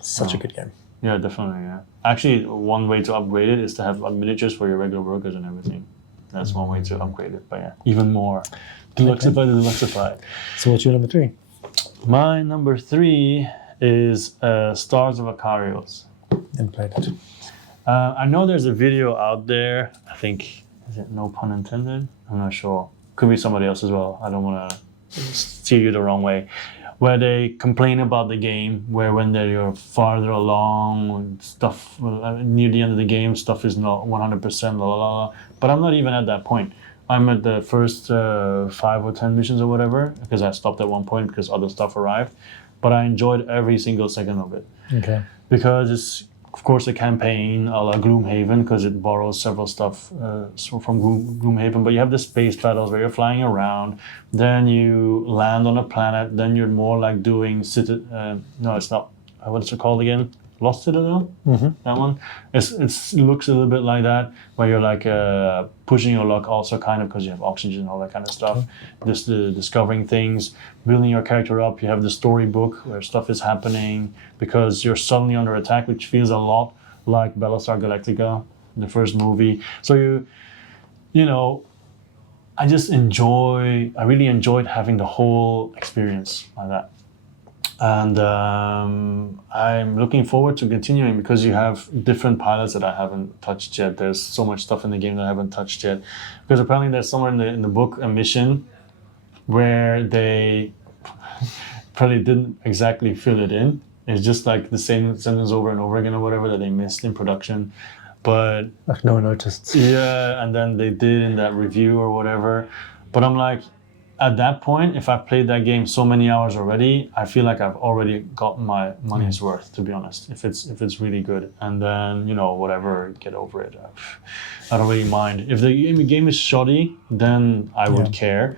Such a good game. Yeah, definitely. Yeah. Actually, one way to upgrade it is to have miniatures for your regular workers and everything. That's one way to upgrade it. But yeah, even more. Deluxify. So what's your number 3? My number 3 is Stars of Akarios. Never played it. I know there's a video out there. I think, is it no pun intended? I'm not sure. Could be somebody else as well. I don't want to steer you the wrong way. Where they complain about the game, where when you're farther along, stuff near the end of the game, stuff is not 100%, la la la. But I'm not even at that point. I'm at the first 5 or 10 missions or whatever, because I stopped at one point because other stuff arrived. But I enjoyed every single second of it. Okay. Because it's, of course, a campaign a la Gloomhaven, because it borrows several stuff from Gloomhaven. But you have the space battles where you're flying around, then you land on a planet, then you're more like doing no, it's not. What's it called again? Lost Citadel. That one. It looks a little bit like that, where you're like pushing your luck, also kind of because you have oxygen and all that kind of stuff. Just discovering things, building your character up. You have the storybook where stuff is happening because you're suddenly under attack, which feels a lot like Battlestar Galactica, the first movie. So you know, I really enjoyed having the whole experience like that. And I'm looking forward to continuing because you have different pilots that I haven't touched yet. There's so much stuff in the game that I haven't touched yet. Because apparently there's somewhere in the book a mission where they probably didn't exactly fill it in. It's just like the same sentence over and over again or whatever that they missed in production. But Like no one noticed. yeah, and then they did in that review or whatever. But I'm like, at that point, if I've played that game so many hours already, I feel like I've already gotten my money's worth, to be honest. If it's really good, and then whatever, get over it. I don't really mind. If the game is shoddy, then I would care.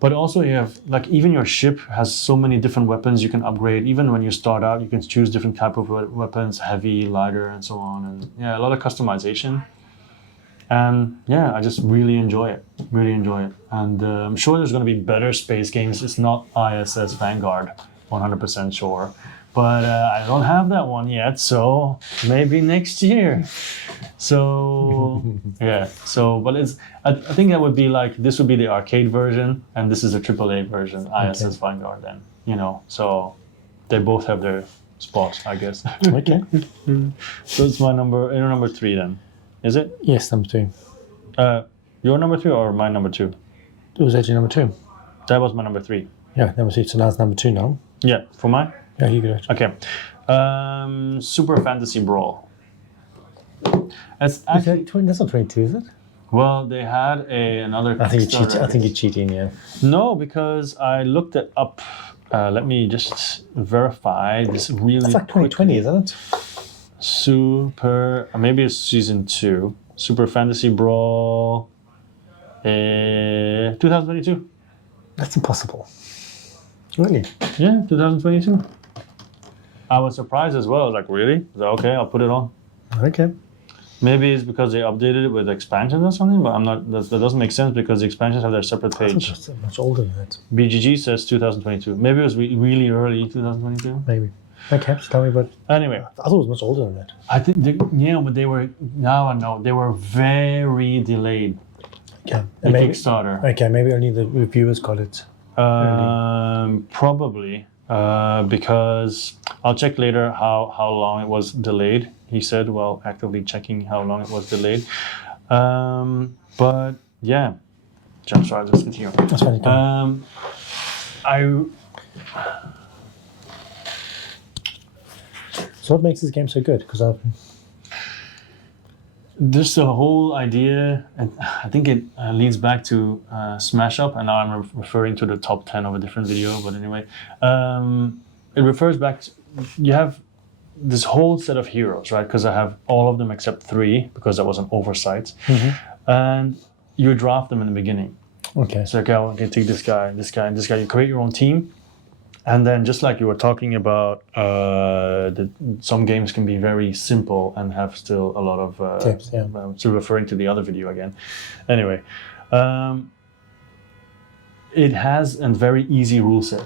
But also you have, like, even your ship has so many different weapons you can upgrade. Even when you start out, you can choose different type of weapons, heavy, lighter, and so on. And yeah, a lot of customization. And yeah, I just really enjoy it. And I'm sure there's going to be better space games. It's not ISS Vanguard, 100% sure. But I don't have that one yet, so maybe next year. So yeah, but I think that would be like, this would be the arcade version, and this is the AAA version, ISS Vanguard then, so they both have their spot, I guess. Okay. So it's your number 3 then, is it? Yes, number 2. Your number 3 or my number 2? It was actually number 2. That was my number 3. Yeah, number 2. So now it's number 2 now. Yeah, for mine? Yeah, you go. Okay. Super Fantasy Brawl. That's actually... That's not 22, is it? Well, they had another... I think you're cheating, yeah. No, because I looked it up. Let me just verify this really That's like 2020, isn't it? Maybe it's season 2. Super Fantasy Brawl... 2022. That's impossible. Really? Yeah, 2022. I was surprised as well. I was like, really? I was like, okay, I'll put it on. Okay. Maybe it's because they updated it with expansions or something, but that doesn't make sense because the expansions have their separate page. That's much older than that. BGG says 2022. Maybe it was really early 2022. Maybe. Okay, just tell me about. Anyway, I thought it was much older than that. I think but they were, now I know, they were very delayed. Okay. The Kickstarter. Okay, maybe only the reviewers got it. Probably. Because I'll check later how long it was delayed. He said, while actively checking how long it was delayed. But yeah, sorry, let's continue. That's fine. So what makes this game so good? Because just the whole idea, and I think it leads back to Smash Up, and now I'm referring to the top 10 of a different video, but anyway. It refers back to, you have this whole set of heroes, right? Because I have all of them except 3, because that was an oversight. And you draft them in the beginning. Okay. So, okay, I'll take this guy, and this guy. You create your own team. And then, just like you were talking about, some games can be very simple and have still a lot of tips. Yeah. So referring to the other video again. Anyway, it has a very easy rule set.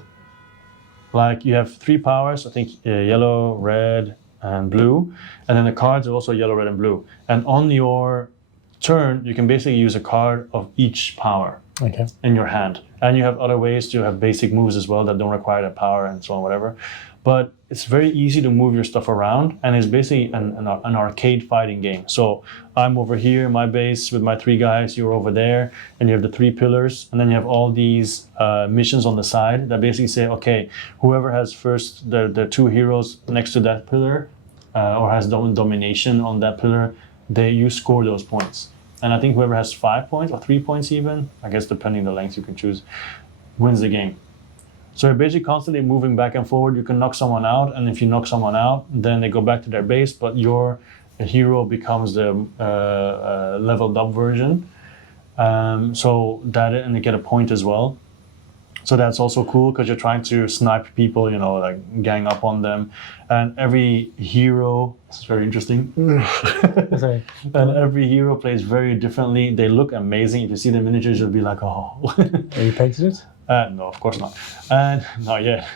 Like, you have 3 powers. I think yellow, red, and blue, and then the cards are also yellow, red, and blue. And on your turn, you can basically use a card of each power. Okay. In your hand. And you have other ways to have basic moves as well that don't require that power and so on, whatever. But it's very easy to move your stuff around, and it's basically an arcade fighting game. So I'm over here in my base with my 3 guys, you're over there, and you have the 3 pillars, and then you have all these missions on the side that basically say, okay, whoever has first the 2 heroes next to that pillar, or has domination on that pillar, you score those points. And I think whoever has 5 points or 3 points even, I guess depending on the length you can choose, wins the game. So you're basically constantly moving back and forward. You can knock someone out, and if you knock someone out, then they go back to their base, but your hero becomes the leveled up version. And they get a point as well. So that's also cool because you're trying to snipe people, you know, like gang up on them. And every hero, it's very interesting. Sorry. And every hero plays very differently. They look amazing. If you see the miniatures, you'll be like, oh. Have you painted it? No, of course not. Not yet.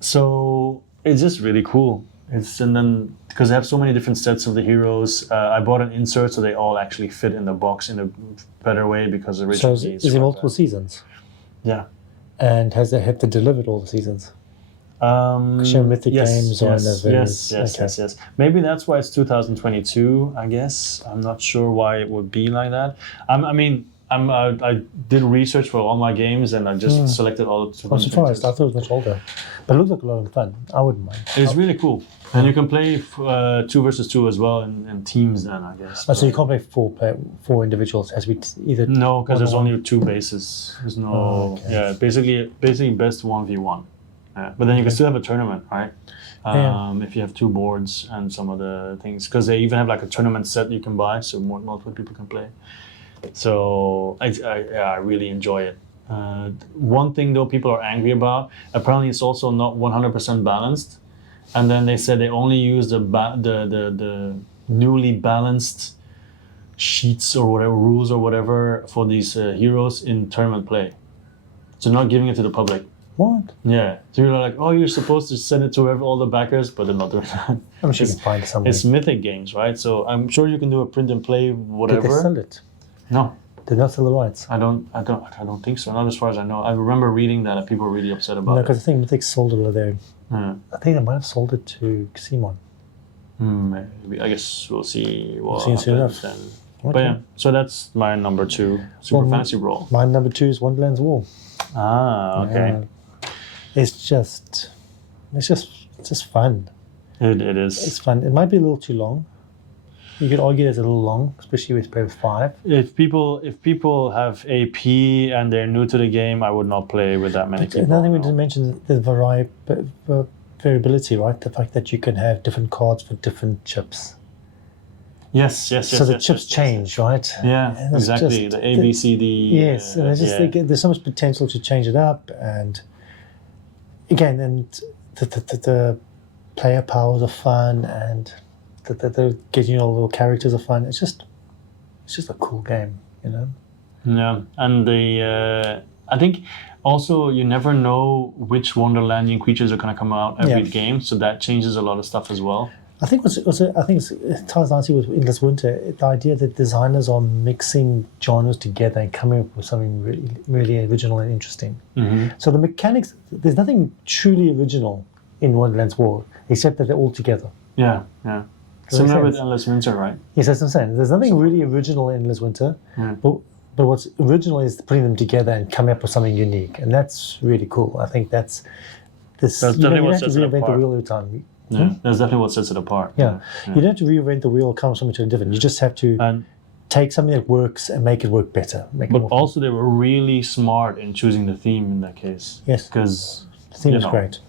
So it's just really cool. And then because they have so many different sets of the heroes, I bought an insert so they all actually fit in the box in a better way because So originally is it multiple seasons? Yeah. And have they delivered all the seasons? Show Mythic Games or yes. Maybe that's why it's 2022. I guess I'm not sure why it would be like that. I did research for all my games and I just selected all of the. I'm surprised. I thought it was much older, but it looked like a lot of fun. I wouldn't mind. It's really cool, and you can play 2 versus 2 as well in teams. Then I guess. So you can't play four individuals. It has to be either. No, because there's only 2 bases. There's no. Yeah, basically best 1v1. Yeah, but then you can still have a tournament, right? If you have 2 boards and some of the things, because they even have like a tournament set you can buy, so multiple people can play. So I really enjoy it. One thing though people are angry about, apparently it's also not 100% balanced, and then they said they only use the newly balanced sheets or whatever rules or whatever for these heroes in tournament play. So not giving it to the public. What? Yeah. So you're like, oh, you're supposed to send it to all the backers, but they're not doing that. I'm sure you can find somewhere. It's Mythic Games, right? So I'm sure you can do a print and play whatever. Did they sell it? No. Did not sell the rights? I don't think so. Not as far as I know. I remember reading that and people were really upset about No, it. because I think Mythic sold it there. Yeah. I think they might have sold it to Simon. Maybe. I guess we'll see what We'll see soon happens enough. then. Okay. But yeah, so that's my number 2, Super Fantasy Brawl. My number 2 is Wonderland's War. Ah, okay. It's just fun. It is. It's fun. It might be a little too long. You could argue it's a little long, especially with play with 5. If people have AP and they're new to the game, I would not play with that many people. Another thing we didn't mention is the variability, right? The fact that you can have different cards for different chips. Yes. So the chips change, right? Yeah, And it's exactly. just The A, B, C, D. Yes, and it's just there's so much potential to change it up, and again, and the player powers are fun, and the getting all the little characters are fun. It's just a cool game, you know. Yeah, and I think also you never know which Wonderlandian creatures are going to come out every game, so that changes a lot of stuff as well. I think it ties nicely with Endless Winter. The idea that designers are mixing genres together and coming up with something really, really original and interesting. Mm-hmm. So the mechanics, there's nothing truly original in Wonderland's War, except that they're all together. Yeah. Does that Similar make with sense? Endless Winter, right? Yes, that's what I'm saying. There's nothing really original in Endless Winter, but what's original is putting them together and coming up with something unique, and that's really cool. I think that's this. That's You don't definitely have to what sets it reinvent the apart. wheel every time. Yeah, that's definitely what sets it apart. Yeah. You don't have to reinvent the wheel, come up with something totally different. You just have to And take something that works and make it work better. Make it but more also they were really smart in choosing the theme in that case. Yes. Because the theme is great.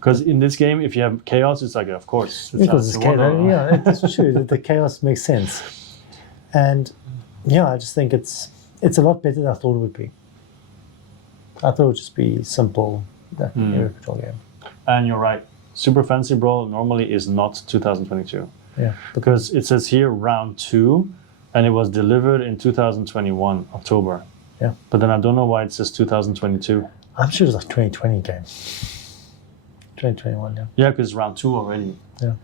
Because in this game, if you have chaos, it's like, of course. Because it's chaos. Yeah, that's true. The chaos makes sense. And yeah, I just think it's a lot better than I thought it would be. I thought it would just be simple, that area control game. And you're right. Super Fantasy Brawl normally is not 2022. Yeah. Because it says here round 2, and it was delivered in 2021, October. Yeah. But then I don't know why it says 2022. I'm sure it's like 2020 game. 2021, yeah. Yeah, because it's round 2 already. Yeah.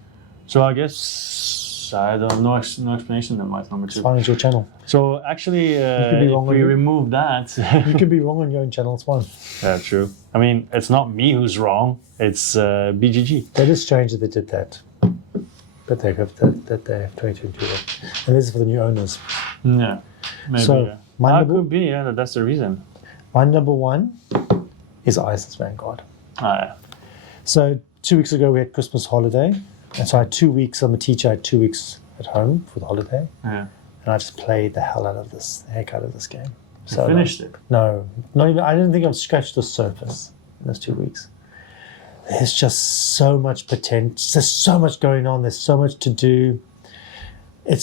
So I guess I don't know, no explanation then why it's number 2. It's fine, it's your channel. So actually, could be if wrong we with it. remove that, You could be wrong on your own channel, it's fine. yeah, true. I mean, it's not me who's wrong. It's BGG. That is strange that they did that. That they have 2022. And this is for the new owners. Yeah, maybe. So, yeah. my Could be. Yeah, that's the reason. My number 1 is Isis Vanguard. Yeah. So 2 weeks ago we had Christmas holiday, and so I had 2 weeks. I'm a teacher. I had 2 weeks at home for the holiday, Yeah. and I just played the heck out of this game. So finished it. No, not even. I didn't think I've scratched the surface in those 2 weeks. There's just so much potential. There's so much going on. There's so much to do. It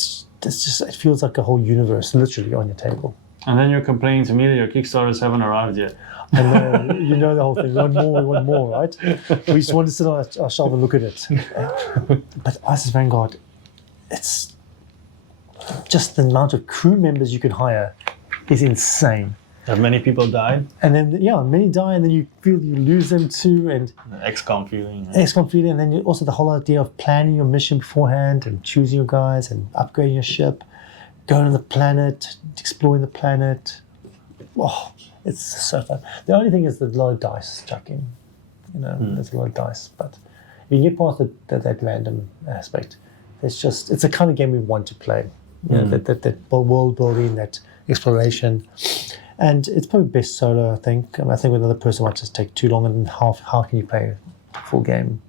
feels like a whole universe literally on your table. And then you're complaining to me that your Kickstarters haven't arrived yet. I know, you know the whole thing. We want more, right? We just want to sit on our shelf and look at it. But ISIS Vanguard, it's just the amount of crew members you can hire is insane. Have many people died? And then, many die, and then you feel you lose them too, and The XCOM feeling. XCOM feeling, and then also the whole idea of planning your mission beforehand and choosing your guys and upgrading your ship, going on the planet, exploring the planet. Oh, it's so fun. The only thing is there's a lot of dice chuck in. There's a lot of dice, but if you get past that random aspect, it's a kind of game we want to play. That world building, that exploration. And it's probably best solo, I think. I think with another person might just take too long, and how can you play a full game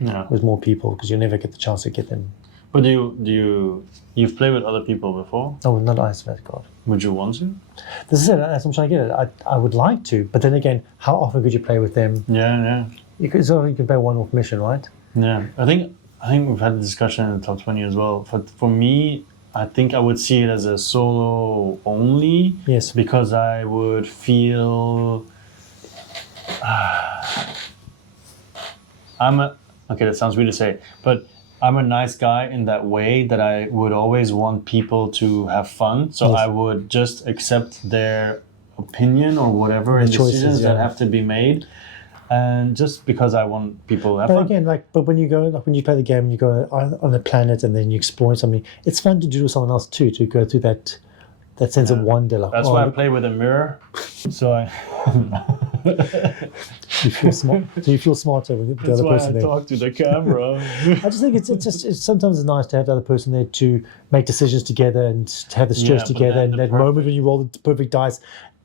with more people, because you'll never get the chance to get them. But you've played with other people before? No, not ISIS Vanguard. Would you want to? This is it. As I'm trying to get it, I would like to, but then again, how often could you play with them? Yeah. You can play one-off mission, right? Yeah, I think we've had the discussion in the top 20 as well. But for me, I think I would see it as a solo only. Yes. Because I would feel okay, that sounds weird to say, but I'm a nice guy in that way that I would always want people to have fun. So Yes. I would just accept their opinion or whatever and choices, decisions that have to be made. And just because I want people to have But fun. again, but when you go, when you play the game and you go on a planet and then you explore something, it's fun to do with someone else too, to go through that sense of wonder. Like, That's why I play with a mirror. So you feel smart. So you feel smarter with the that's other why person I there. talk to the camera. I just think it's sometimes it's nice to have the other person there to make decisions together and to have the stress but together. then And the that moment when you roll the perfect dice,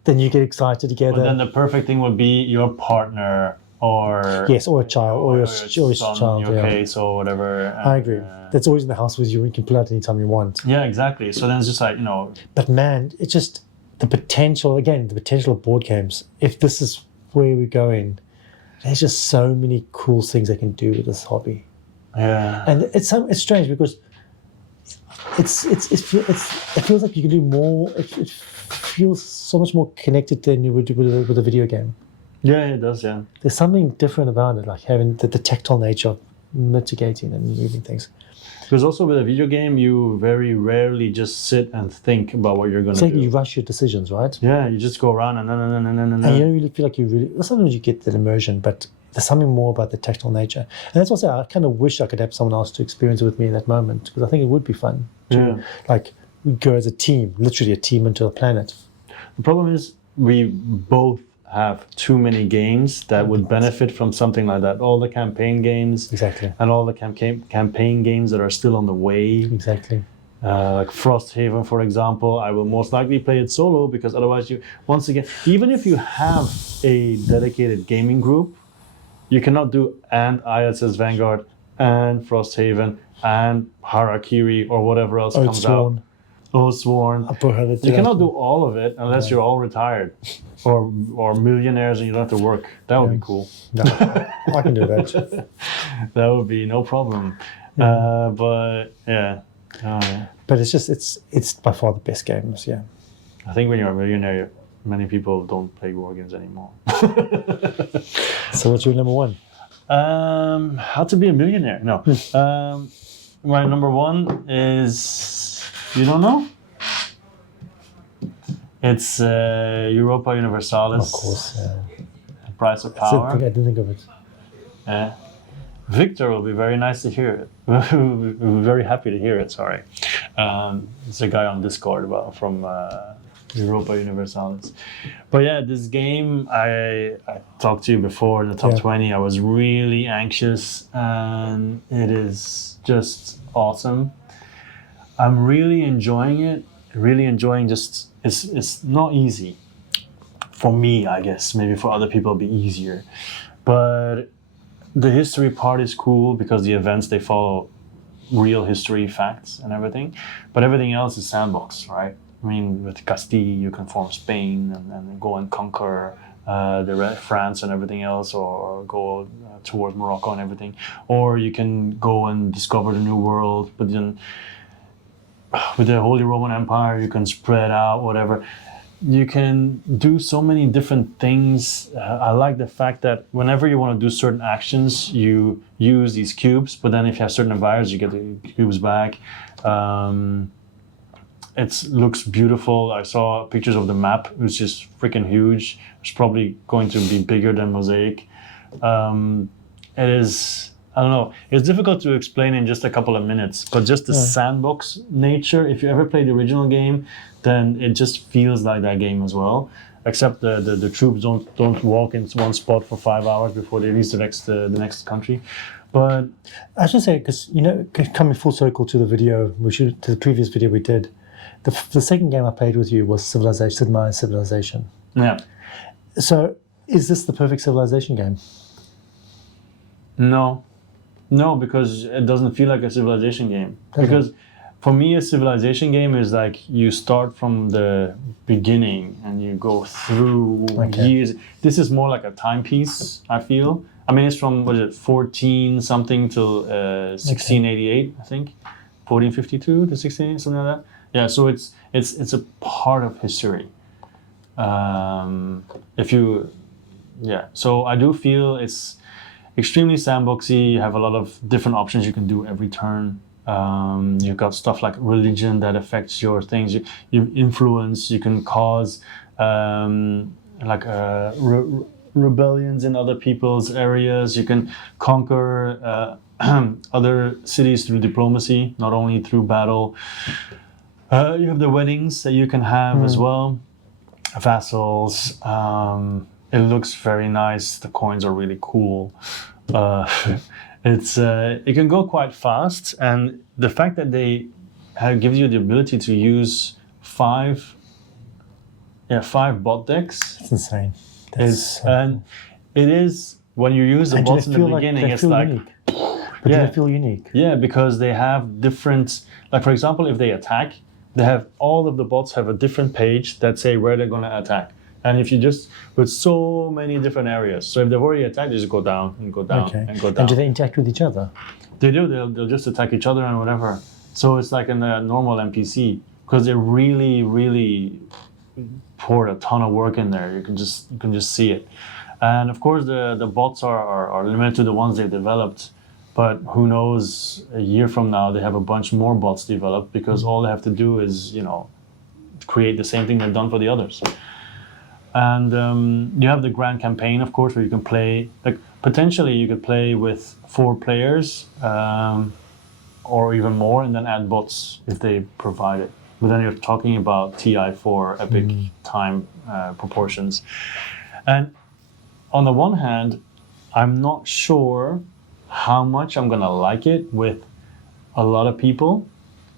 then you get excited together. But then the perfect thing would be your partner or Yes, or a child, or your son, child. your Yeah. case or whatever. I agree. That's always in the house with you. You can pull out anytime you want. Yeah, exactly. So then it's just like, But man, it's just the potential of board games. If this is where we're going, there's just so many cool things they can do with this hobby. yeah. And it's strange because it feels like you can do more. It feels so much more connected than you would do with a video game. Yeah, it does, yeah. There's something different about it, like having the tactile nature of mitigating and moving things. Because also with a video game, you very rarely just sit and think about what you're going It's to like do. you rush your decisions, right? Yeah, you just go around and And you don't really feel like sometimes you get that immersion, but there's something more about the tactile nature. And that's what I kind of wish I could have someone else to experience it with me in that moment, because I think it would be fun to we go as a team, literally a team into a planet. The problem is we both have too many games that would benefit from something like that. All the campaign games. Exactly. And all the campaign games that are still on the way. Exactly. Like Frosthaven, for example, I will most likely play it solo because otherwise once again, even if you have a dedicated gaming group, you cannot do and ISS Vanguard and Frosthaven and Harakiri or whatever else comes out. Sworn. You cannot do all of it unless you're all retired or millionaires and you don't have to work. That would be cool. No, I can do that. That would be no problem. But yeah. But it's by far the best games, yeah. I think when you're a millionaire, many people don't play war games anymore. So what's your number one? How to be a millionaire? No. My number one is, you don't know? It's Europa Universalis. Of course, yeah. Price of Power. I didn't think of it. Victor will be very nice to hear it. We'll be very happy to hear it, sorry. It's a guy on Discord from Europa Universalis. But yeah, this game, I talked to you before in the top 20. I was really anxious and it is just awesome. I'm really enjoying it. Really enjoying it's not easy. For me, I guess. Maybe for other people it'll be easier. But the history part is cool because the events, they follow real history facts and everything. But everything else is sandbox, right? I mean, with Castile, you can form Spain and go and conquer France and everything else, or go towards Morocco and everything. Or you can go and discover the New World, but then with the Holy Roman Empire, you can spread out, whatever. you can do so many different things. I like the fact that whenever you want to do certain actions, you use these cubes, but then if you have certain environments, you get the cubes back. It looks beautiful. I saw pictures of the map. It was just freaking huge. It's probably going to be bigger than Mosaic. It is, I don't know, it's difficult to explain in just a couple of minutes, but just the sandbox nature, if you ever played the original game, then it just feels like that game as well. Except the troops don't walk in one spot for 5 hours before they reach the next country. But I should say, because, you know, coming full circle to the video, to the previous video we did, the second game I played with you was Sid Meier's Civilization. yeah. So, is this the perfect Civilization game? No, because it doesn't feel like a Civilization game. Okay. Because for me, a Civilization game is like you start from the beginning and you go through years. This is more like a timepiece, I feel. I mean, it's from, what is it, 14 something till 1688, I think. 1452 to 16, something like that. Yeah, so it's a part of history. So I do feel it's extremely sandboxy. You have a lot of different options you can do every turn. You've got stuff like religion that affects your things. You influence. You can cause rebellions in other people's areas. You can conquer other cities through diplomacy, not only through battle. You have the weddings that you can have as well. Vassals. It looks very nice. The coins are really cool. It can go quite fast, and the fact that they give you the ability to use five bot decks. It's insane. And it is, when you use the bots in the beginning, it's like unique? But do they feel unique? Yeah, because they have different, like for example, if they attack, they have all of the bots have a different page that say where they're going to attack. And if you just, with so many different areas, so if they've already attacked, they just go down and go down and go down. And do they interact with each other? They do. They'll just attack each other and whatever. So it's like in a normal NPC, because they really, really poured a ton of work in there. You can just see it. And of course, the bots are limited to the ones they've developed. But who knows, a year from now, they have a bunch more bots developed, because all they have to do is, create the same thing they've done for the others. And you have the grand campaign, of course, where you can play, like potentially you could play with 4 players or even more, and then add bots if they provide it. But then you're talking about TI4 epic time proportions. And on the one hand, I'm not sure how much I'm gonna like it with a lot of people,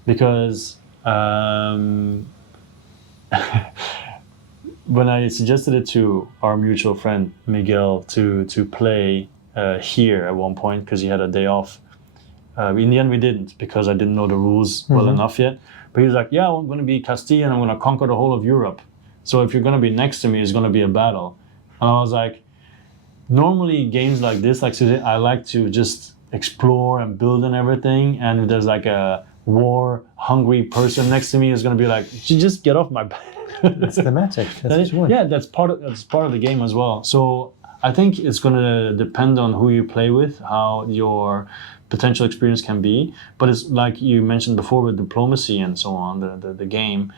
because when I suggested it to our mutual friend Miguel to play here at one point, because he had a day off, in the end we didn't, because I didn't know the rules well enough yet. But he was like, yeah, I'm going to be Castilla and I'm going to conquer the whole of Europe. So if you're going to be next to me, it's going to be a battle. And I was like, normally games like this, like I like to just explore and build and everything. And if there's like a war-hungry person next to me, is going to be like, you just get off my back. It's thematic. That's part of the game as well. So I think it's going to depend on who you play with, how your potential experience can be. But it's like you mentioned before with diplomacy and so on, the game.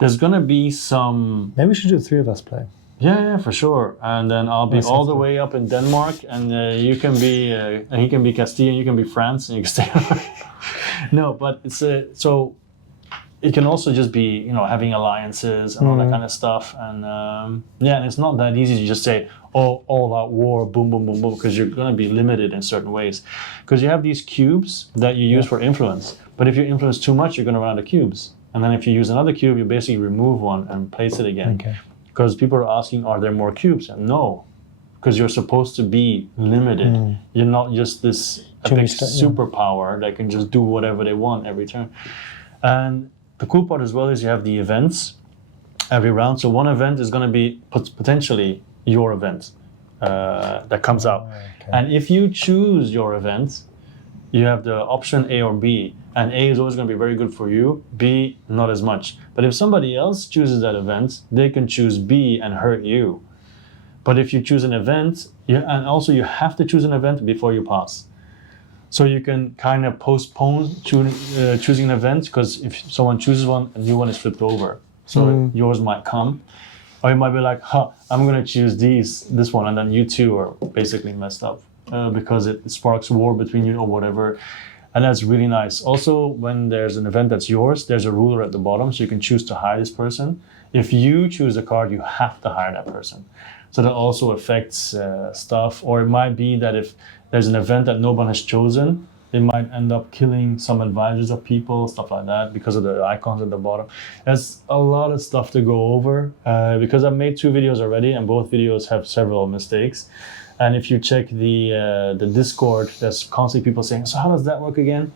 There's going to be some. Maybe we should do 3 of us play. Yeah, for sure. And then I'll be all the way up in Denmark, and you can be, he can be Castilla, and you can be France, and you can stay. No, but it's so. It can also just be, having alliances and all that kind of stuff. And and it's not that easy to just say, all out war, boom, boom, boom, boom, because you're going to be limited in certain ways. Because you have these cubes that you use for influence. But if you influence too much, you're going to run out of cubes. And then if you use another cube, you basically remove one and place it again. Because people are asking, are there more cubes? And no, because you're supposed to be limited. You're not just this epic superpower that can just do whatever they want every turn. And the cool part as well is you have the events every round. So one event is going to be potentially your event that comes out. And if you choose your event, you have the option A or B, and A is always going to be very good for you, B not as much. But if somebody else chooses that event, they can choose B and hurt you. But if you choose an event, and also you have to choose an event before you pass. So you can kind of postpone choosing an event, because if someone chooses one, a new one is flipped over. So yours might come. Or you might be like, I'm going to choose this one, and then you two are basically messed up because it sparks war between you or whatever. And that's really nice. Also, when there's an event that's yours, there's a ruler at the bottom, so you can choose to hire this person. If you choose a card, you have to hire that person. So that also affects stuff. Or it might be that if there's an event that no one has chosen, they might end up killing some advisors of people, stuff like that, because of the icons at the bottom. There's a lot of stuff to go over because I've made 2 videos already, and both videos have several mistakes. And if you check the Discord, there's constantly people saying, so how does that work again?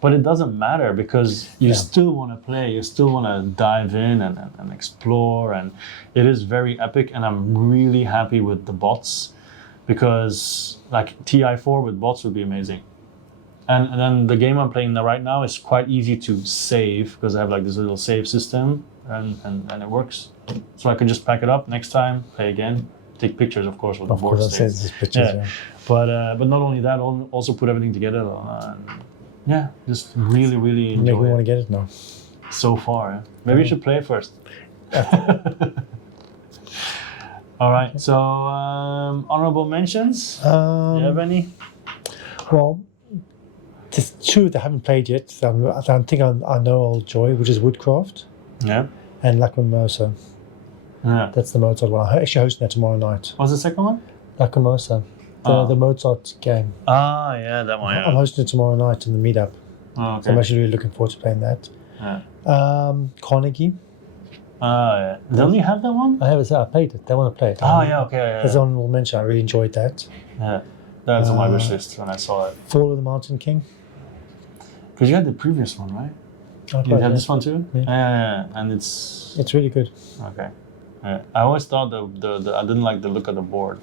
But it doesn't matter, because you still want to play, you still want to dive in and explore, and it is very epic. And I'm really happy with the bots, because like TI4 with bots would be amazing. And then the game I'm playing right now is quite easy to save, because I have like this little save system, and it works. So I can just pack it up next time, play again, take pictures, of course, with the board states. Pictures, But not only that, also put everything together. Just really, really enjoy Make me it. want to get it now. So far, yeah. Maybe you should play first. All right. So honorable mentions. Do you have any? Well, there's 2 that I haven't played yet. I don't think I know Old Joy, which is Woodcraft, Yeah. and Lacrimosa. Yeah. That's the Mozart one. I'm actually hosting that tomorrow night. What's the second one? Lacrimosa, the Mozart game. Ah, yeah, that one. I'm hosting it tomorrow night in the meetup. Oh, okay. So I'm actually really looking forward to playing that. Yeah. Carnegie. Yeah. Don't you have that one? I have it. I played it. They want to play it. Yeah, okay. Yeah. As Honourable Mention, I really enjoyed that. Yeah. That's on my wish list when I saw it. Fall of the Mountain King. Because you had the previous one, right? You had this one too? Yeah. And it's really good. okay. Yeah. I always thought the I didn't like the look of the board.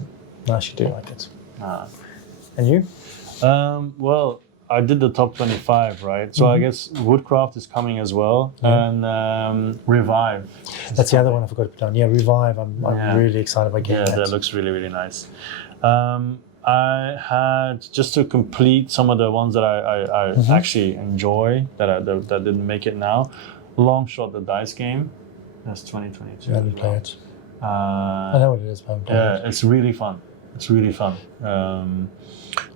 No, I should do like it. And you? Well, I did the top 25, right? So I guess Woodcraft is coming as well, and Revive. That's the other one I forgot to put down. Yeah, Revive. I'm really excited about getting that. Yeah, that looks really, really nice. I had, just to complete some of the ones that I actually enjoy that didn't make it now. Long Shot, the dice game. That's 2022. I didn't play it. I know what it is, but I haven't played it. It's really fun. It's really fun.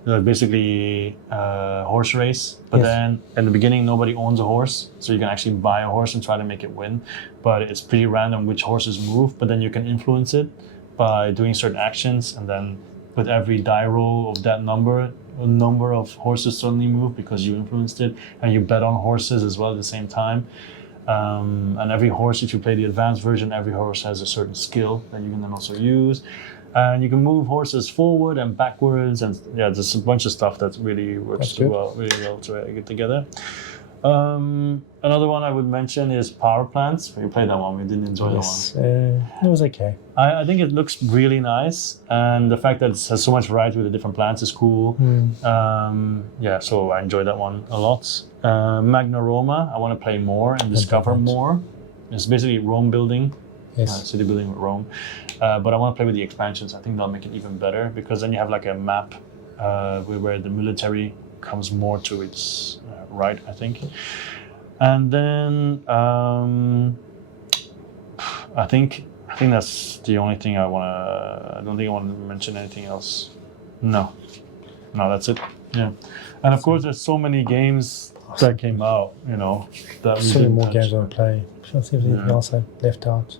Basically horse race, but then in the beginning nobody owns a horse, so you can actually buy a horse and try to make it win. But it's pretty random which horses move, but then you can influence it by doing certain actions, and then with every die roll of that number, a number of horses suddenly move because you influenced it, and you bet on horses as well at the same time. And every horse, if you play the advanced version, every horse has a certain skill that you can then also use. And you can move horses forward and backwards, and there's a bunch of stuff that really works really well to get together. Another one I would mention is Power Plants. You played that one, we didn't enjoy that one. It was okay. I think it looks really nice, and the fact that it has so much variety with the different plants is cool. So I enjoyed that one a lot. Magna Roma, I want to play more and discover more. It's basically Rome building. City building with Rome, but I want to play with the expansions. I think that'll make it even better, because then you have like a map where the military comes more to its right, I think. And then I think that's the only thing I want to. I don't think I want to mention anything else. No, that's it. Yeah, and of course there's so many games that came out. That so many more games I want to play. Trying to see if there's anything else I left out.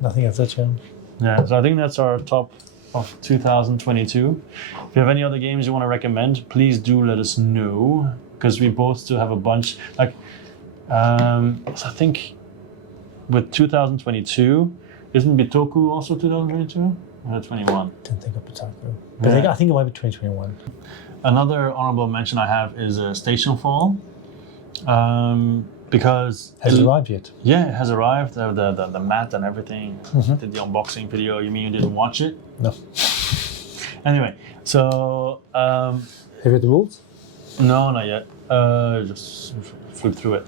Nothing else that you. Yeah, so I think that's our top of 2022. If you have any other games you want to recommend, please do let us know, because we both still have a bunch. Like, I think with 2022, isn't Bitoku also 2022 or 21? Didn't think of Bitoku, but I think it might be 2021. Another honorable mention I have is Station Fall. Because has it arrived yet? Yeah, it has arrived. The mat and everything. Did the unboxing video. You mean you didn't watch it? No. Anyway, so you read the rules? No, not yet. Just flip through it.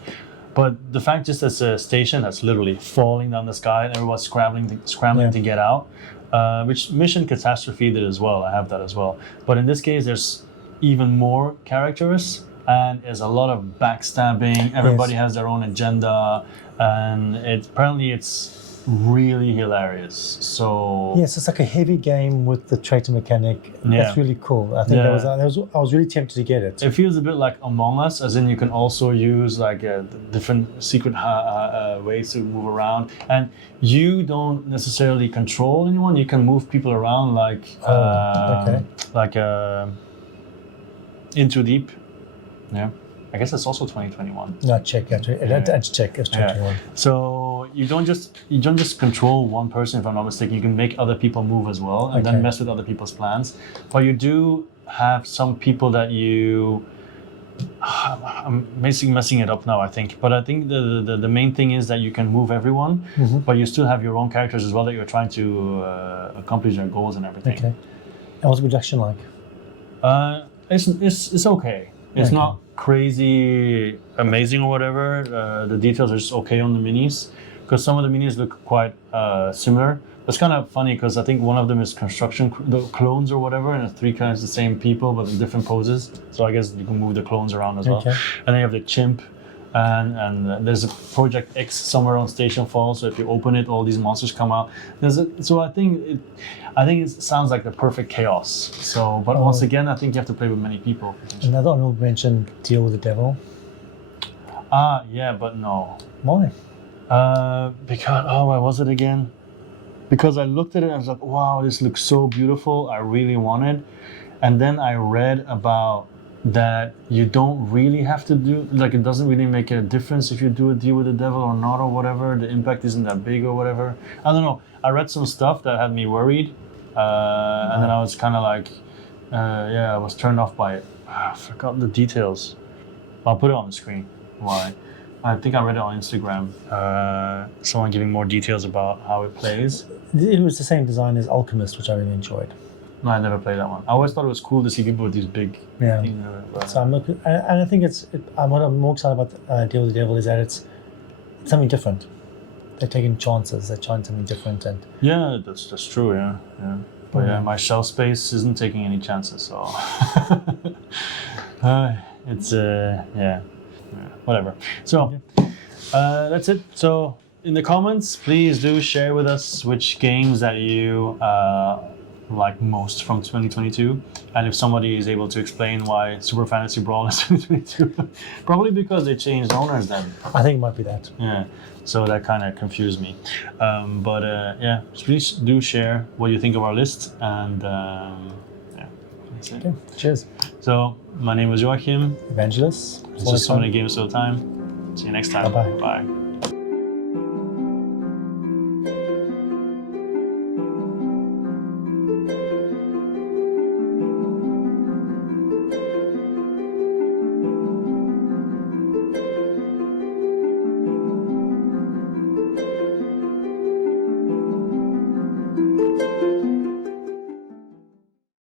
But the fact just as a station that's literally falling down the sky and everyone's scrambling to get out, which Mission Catastrophe did as well. I have that as well. But in this case, there's even more characters and there's a lot of backstabbing. Everybody has their own agenda, and apparently it's really hilarious. So Yes, it's like a heavy game with the traitor mechanic. That's really cool. I think I was really tempted to get it. It feels a bit like Among Us, as in you can also use like different secret ways to move around, and you don't necessarily control anyone. You can move people around like Into Deep. Yeah. I guess it's also 2021. No, check. I had to check. It's 2021. So you don't just control one person, if I'm not mistaken. You can make other people move as well, and then mess with other people's plans. But you do have some people that you. I'm basically messing it up now, I think. But I think the main thing is that you can move everyone, but you still have your own characters as well that you're trying to accomplish their goals and everything. Okay. And what's the production like? It's okay. It's not crazy amazing or whatever. The details are just okay on the minis, because some of the minis look quite similar. It's kind of funny because I think one of them is construction the clones or whatever, and it's 3 kinds of the same people but in different poses. So I guess you can move the clones around as well. And then you have the chimp, and there's a Project X somewhere on Station Fall. So if you open it, all these monsters come out. So I think it sounds like the perfect chaos. So, but once again, I think you have to play with many people. Another honorable mention: Deal with the Devil. Yeah, but no. Why? Because what was it again? Because I looked at it and I was like, wow, this looks so beautiful. I really want it. And then I read about that you don't really have to do, like it doesn't really make a difference if you do a deal with the devil or not or whatever. The impact isn't that big or whatever. I don't know. I read some stuff that had me worried. And then I was kind of like, I was turned off by it. I forgot the details. I'll put it on the screen. Why? I think I read it on Instagram. Someone giving more details about how it plays. It was the same design as Alchemist, which I really enjoyed. No, I never played that one. I always thought it was cool to see people with these big things. So I'm looking, and I think what I'm more excited about Deal with the Devil is that it's something different. They're taking chances. They're trying something different, and that's true. Yeah. But my shelf space isn't taking any chances. So it's whatever. So that's it. So in the comments, please do share with us which games that you like most from 2022, and if somebody is able to explain why Super Fantasy Brawl is 2022, probably because they changed owners then. I think it might be that. Yeah, so that kind of confused me. But please do share what you think of our list, and that's it. Okay, cheers. So my name is Joachim. Evangelos. This is So Many Games at a Time. See you next time. Bye-bye. Bye.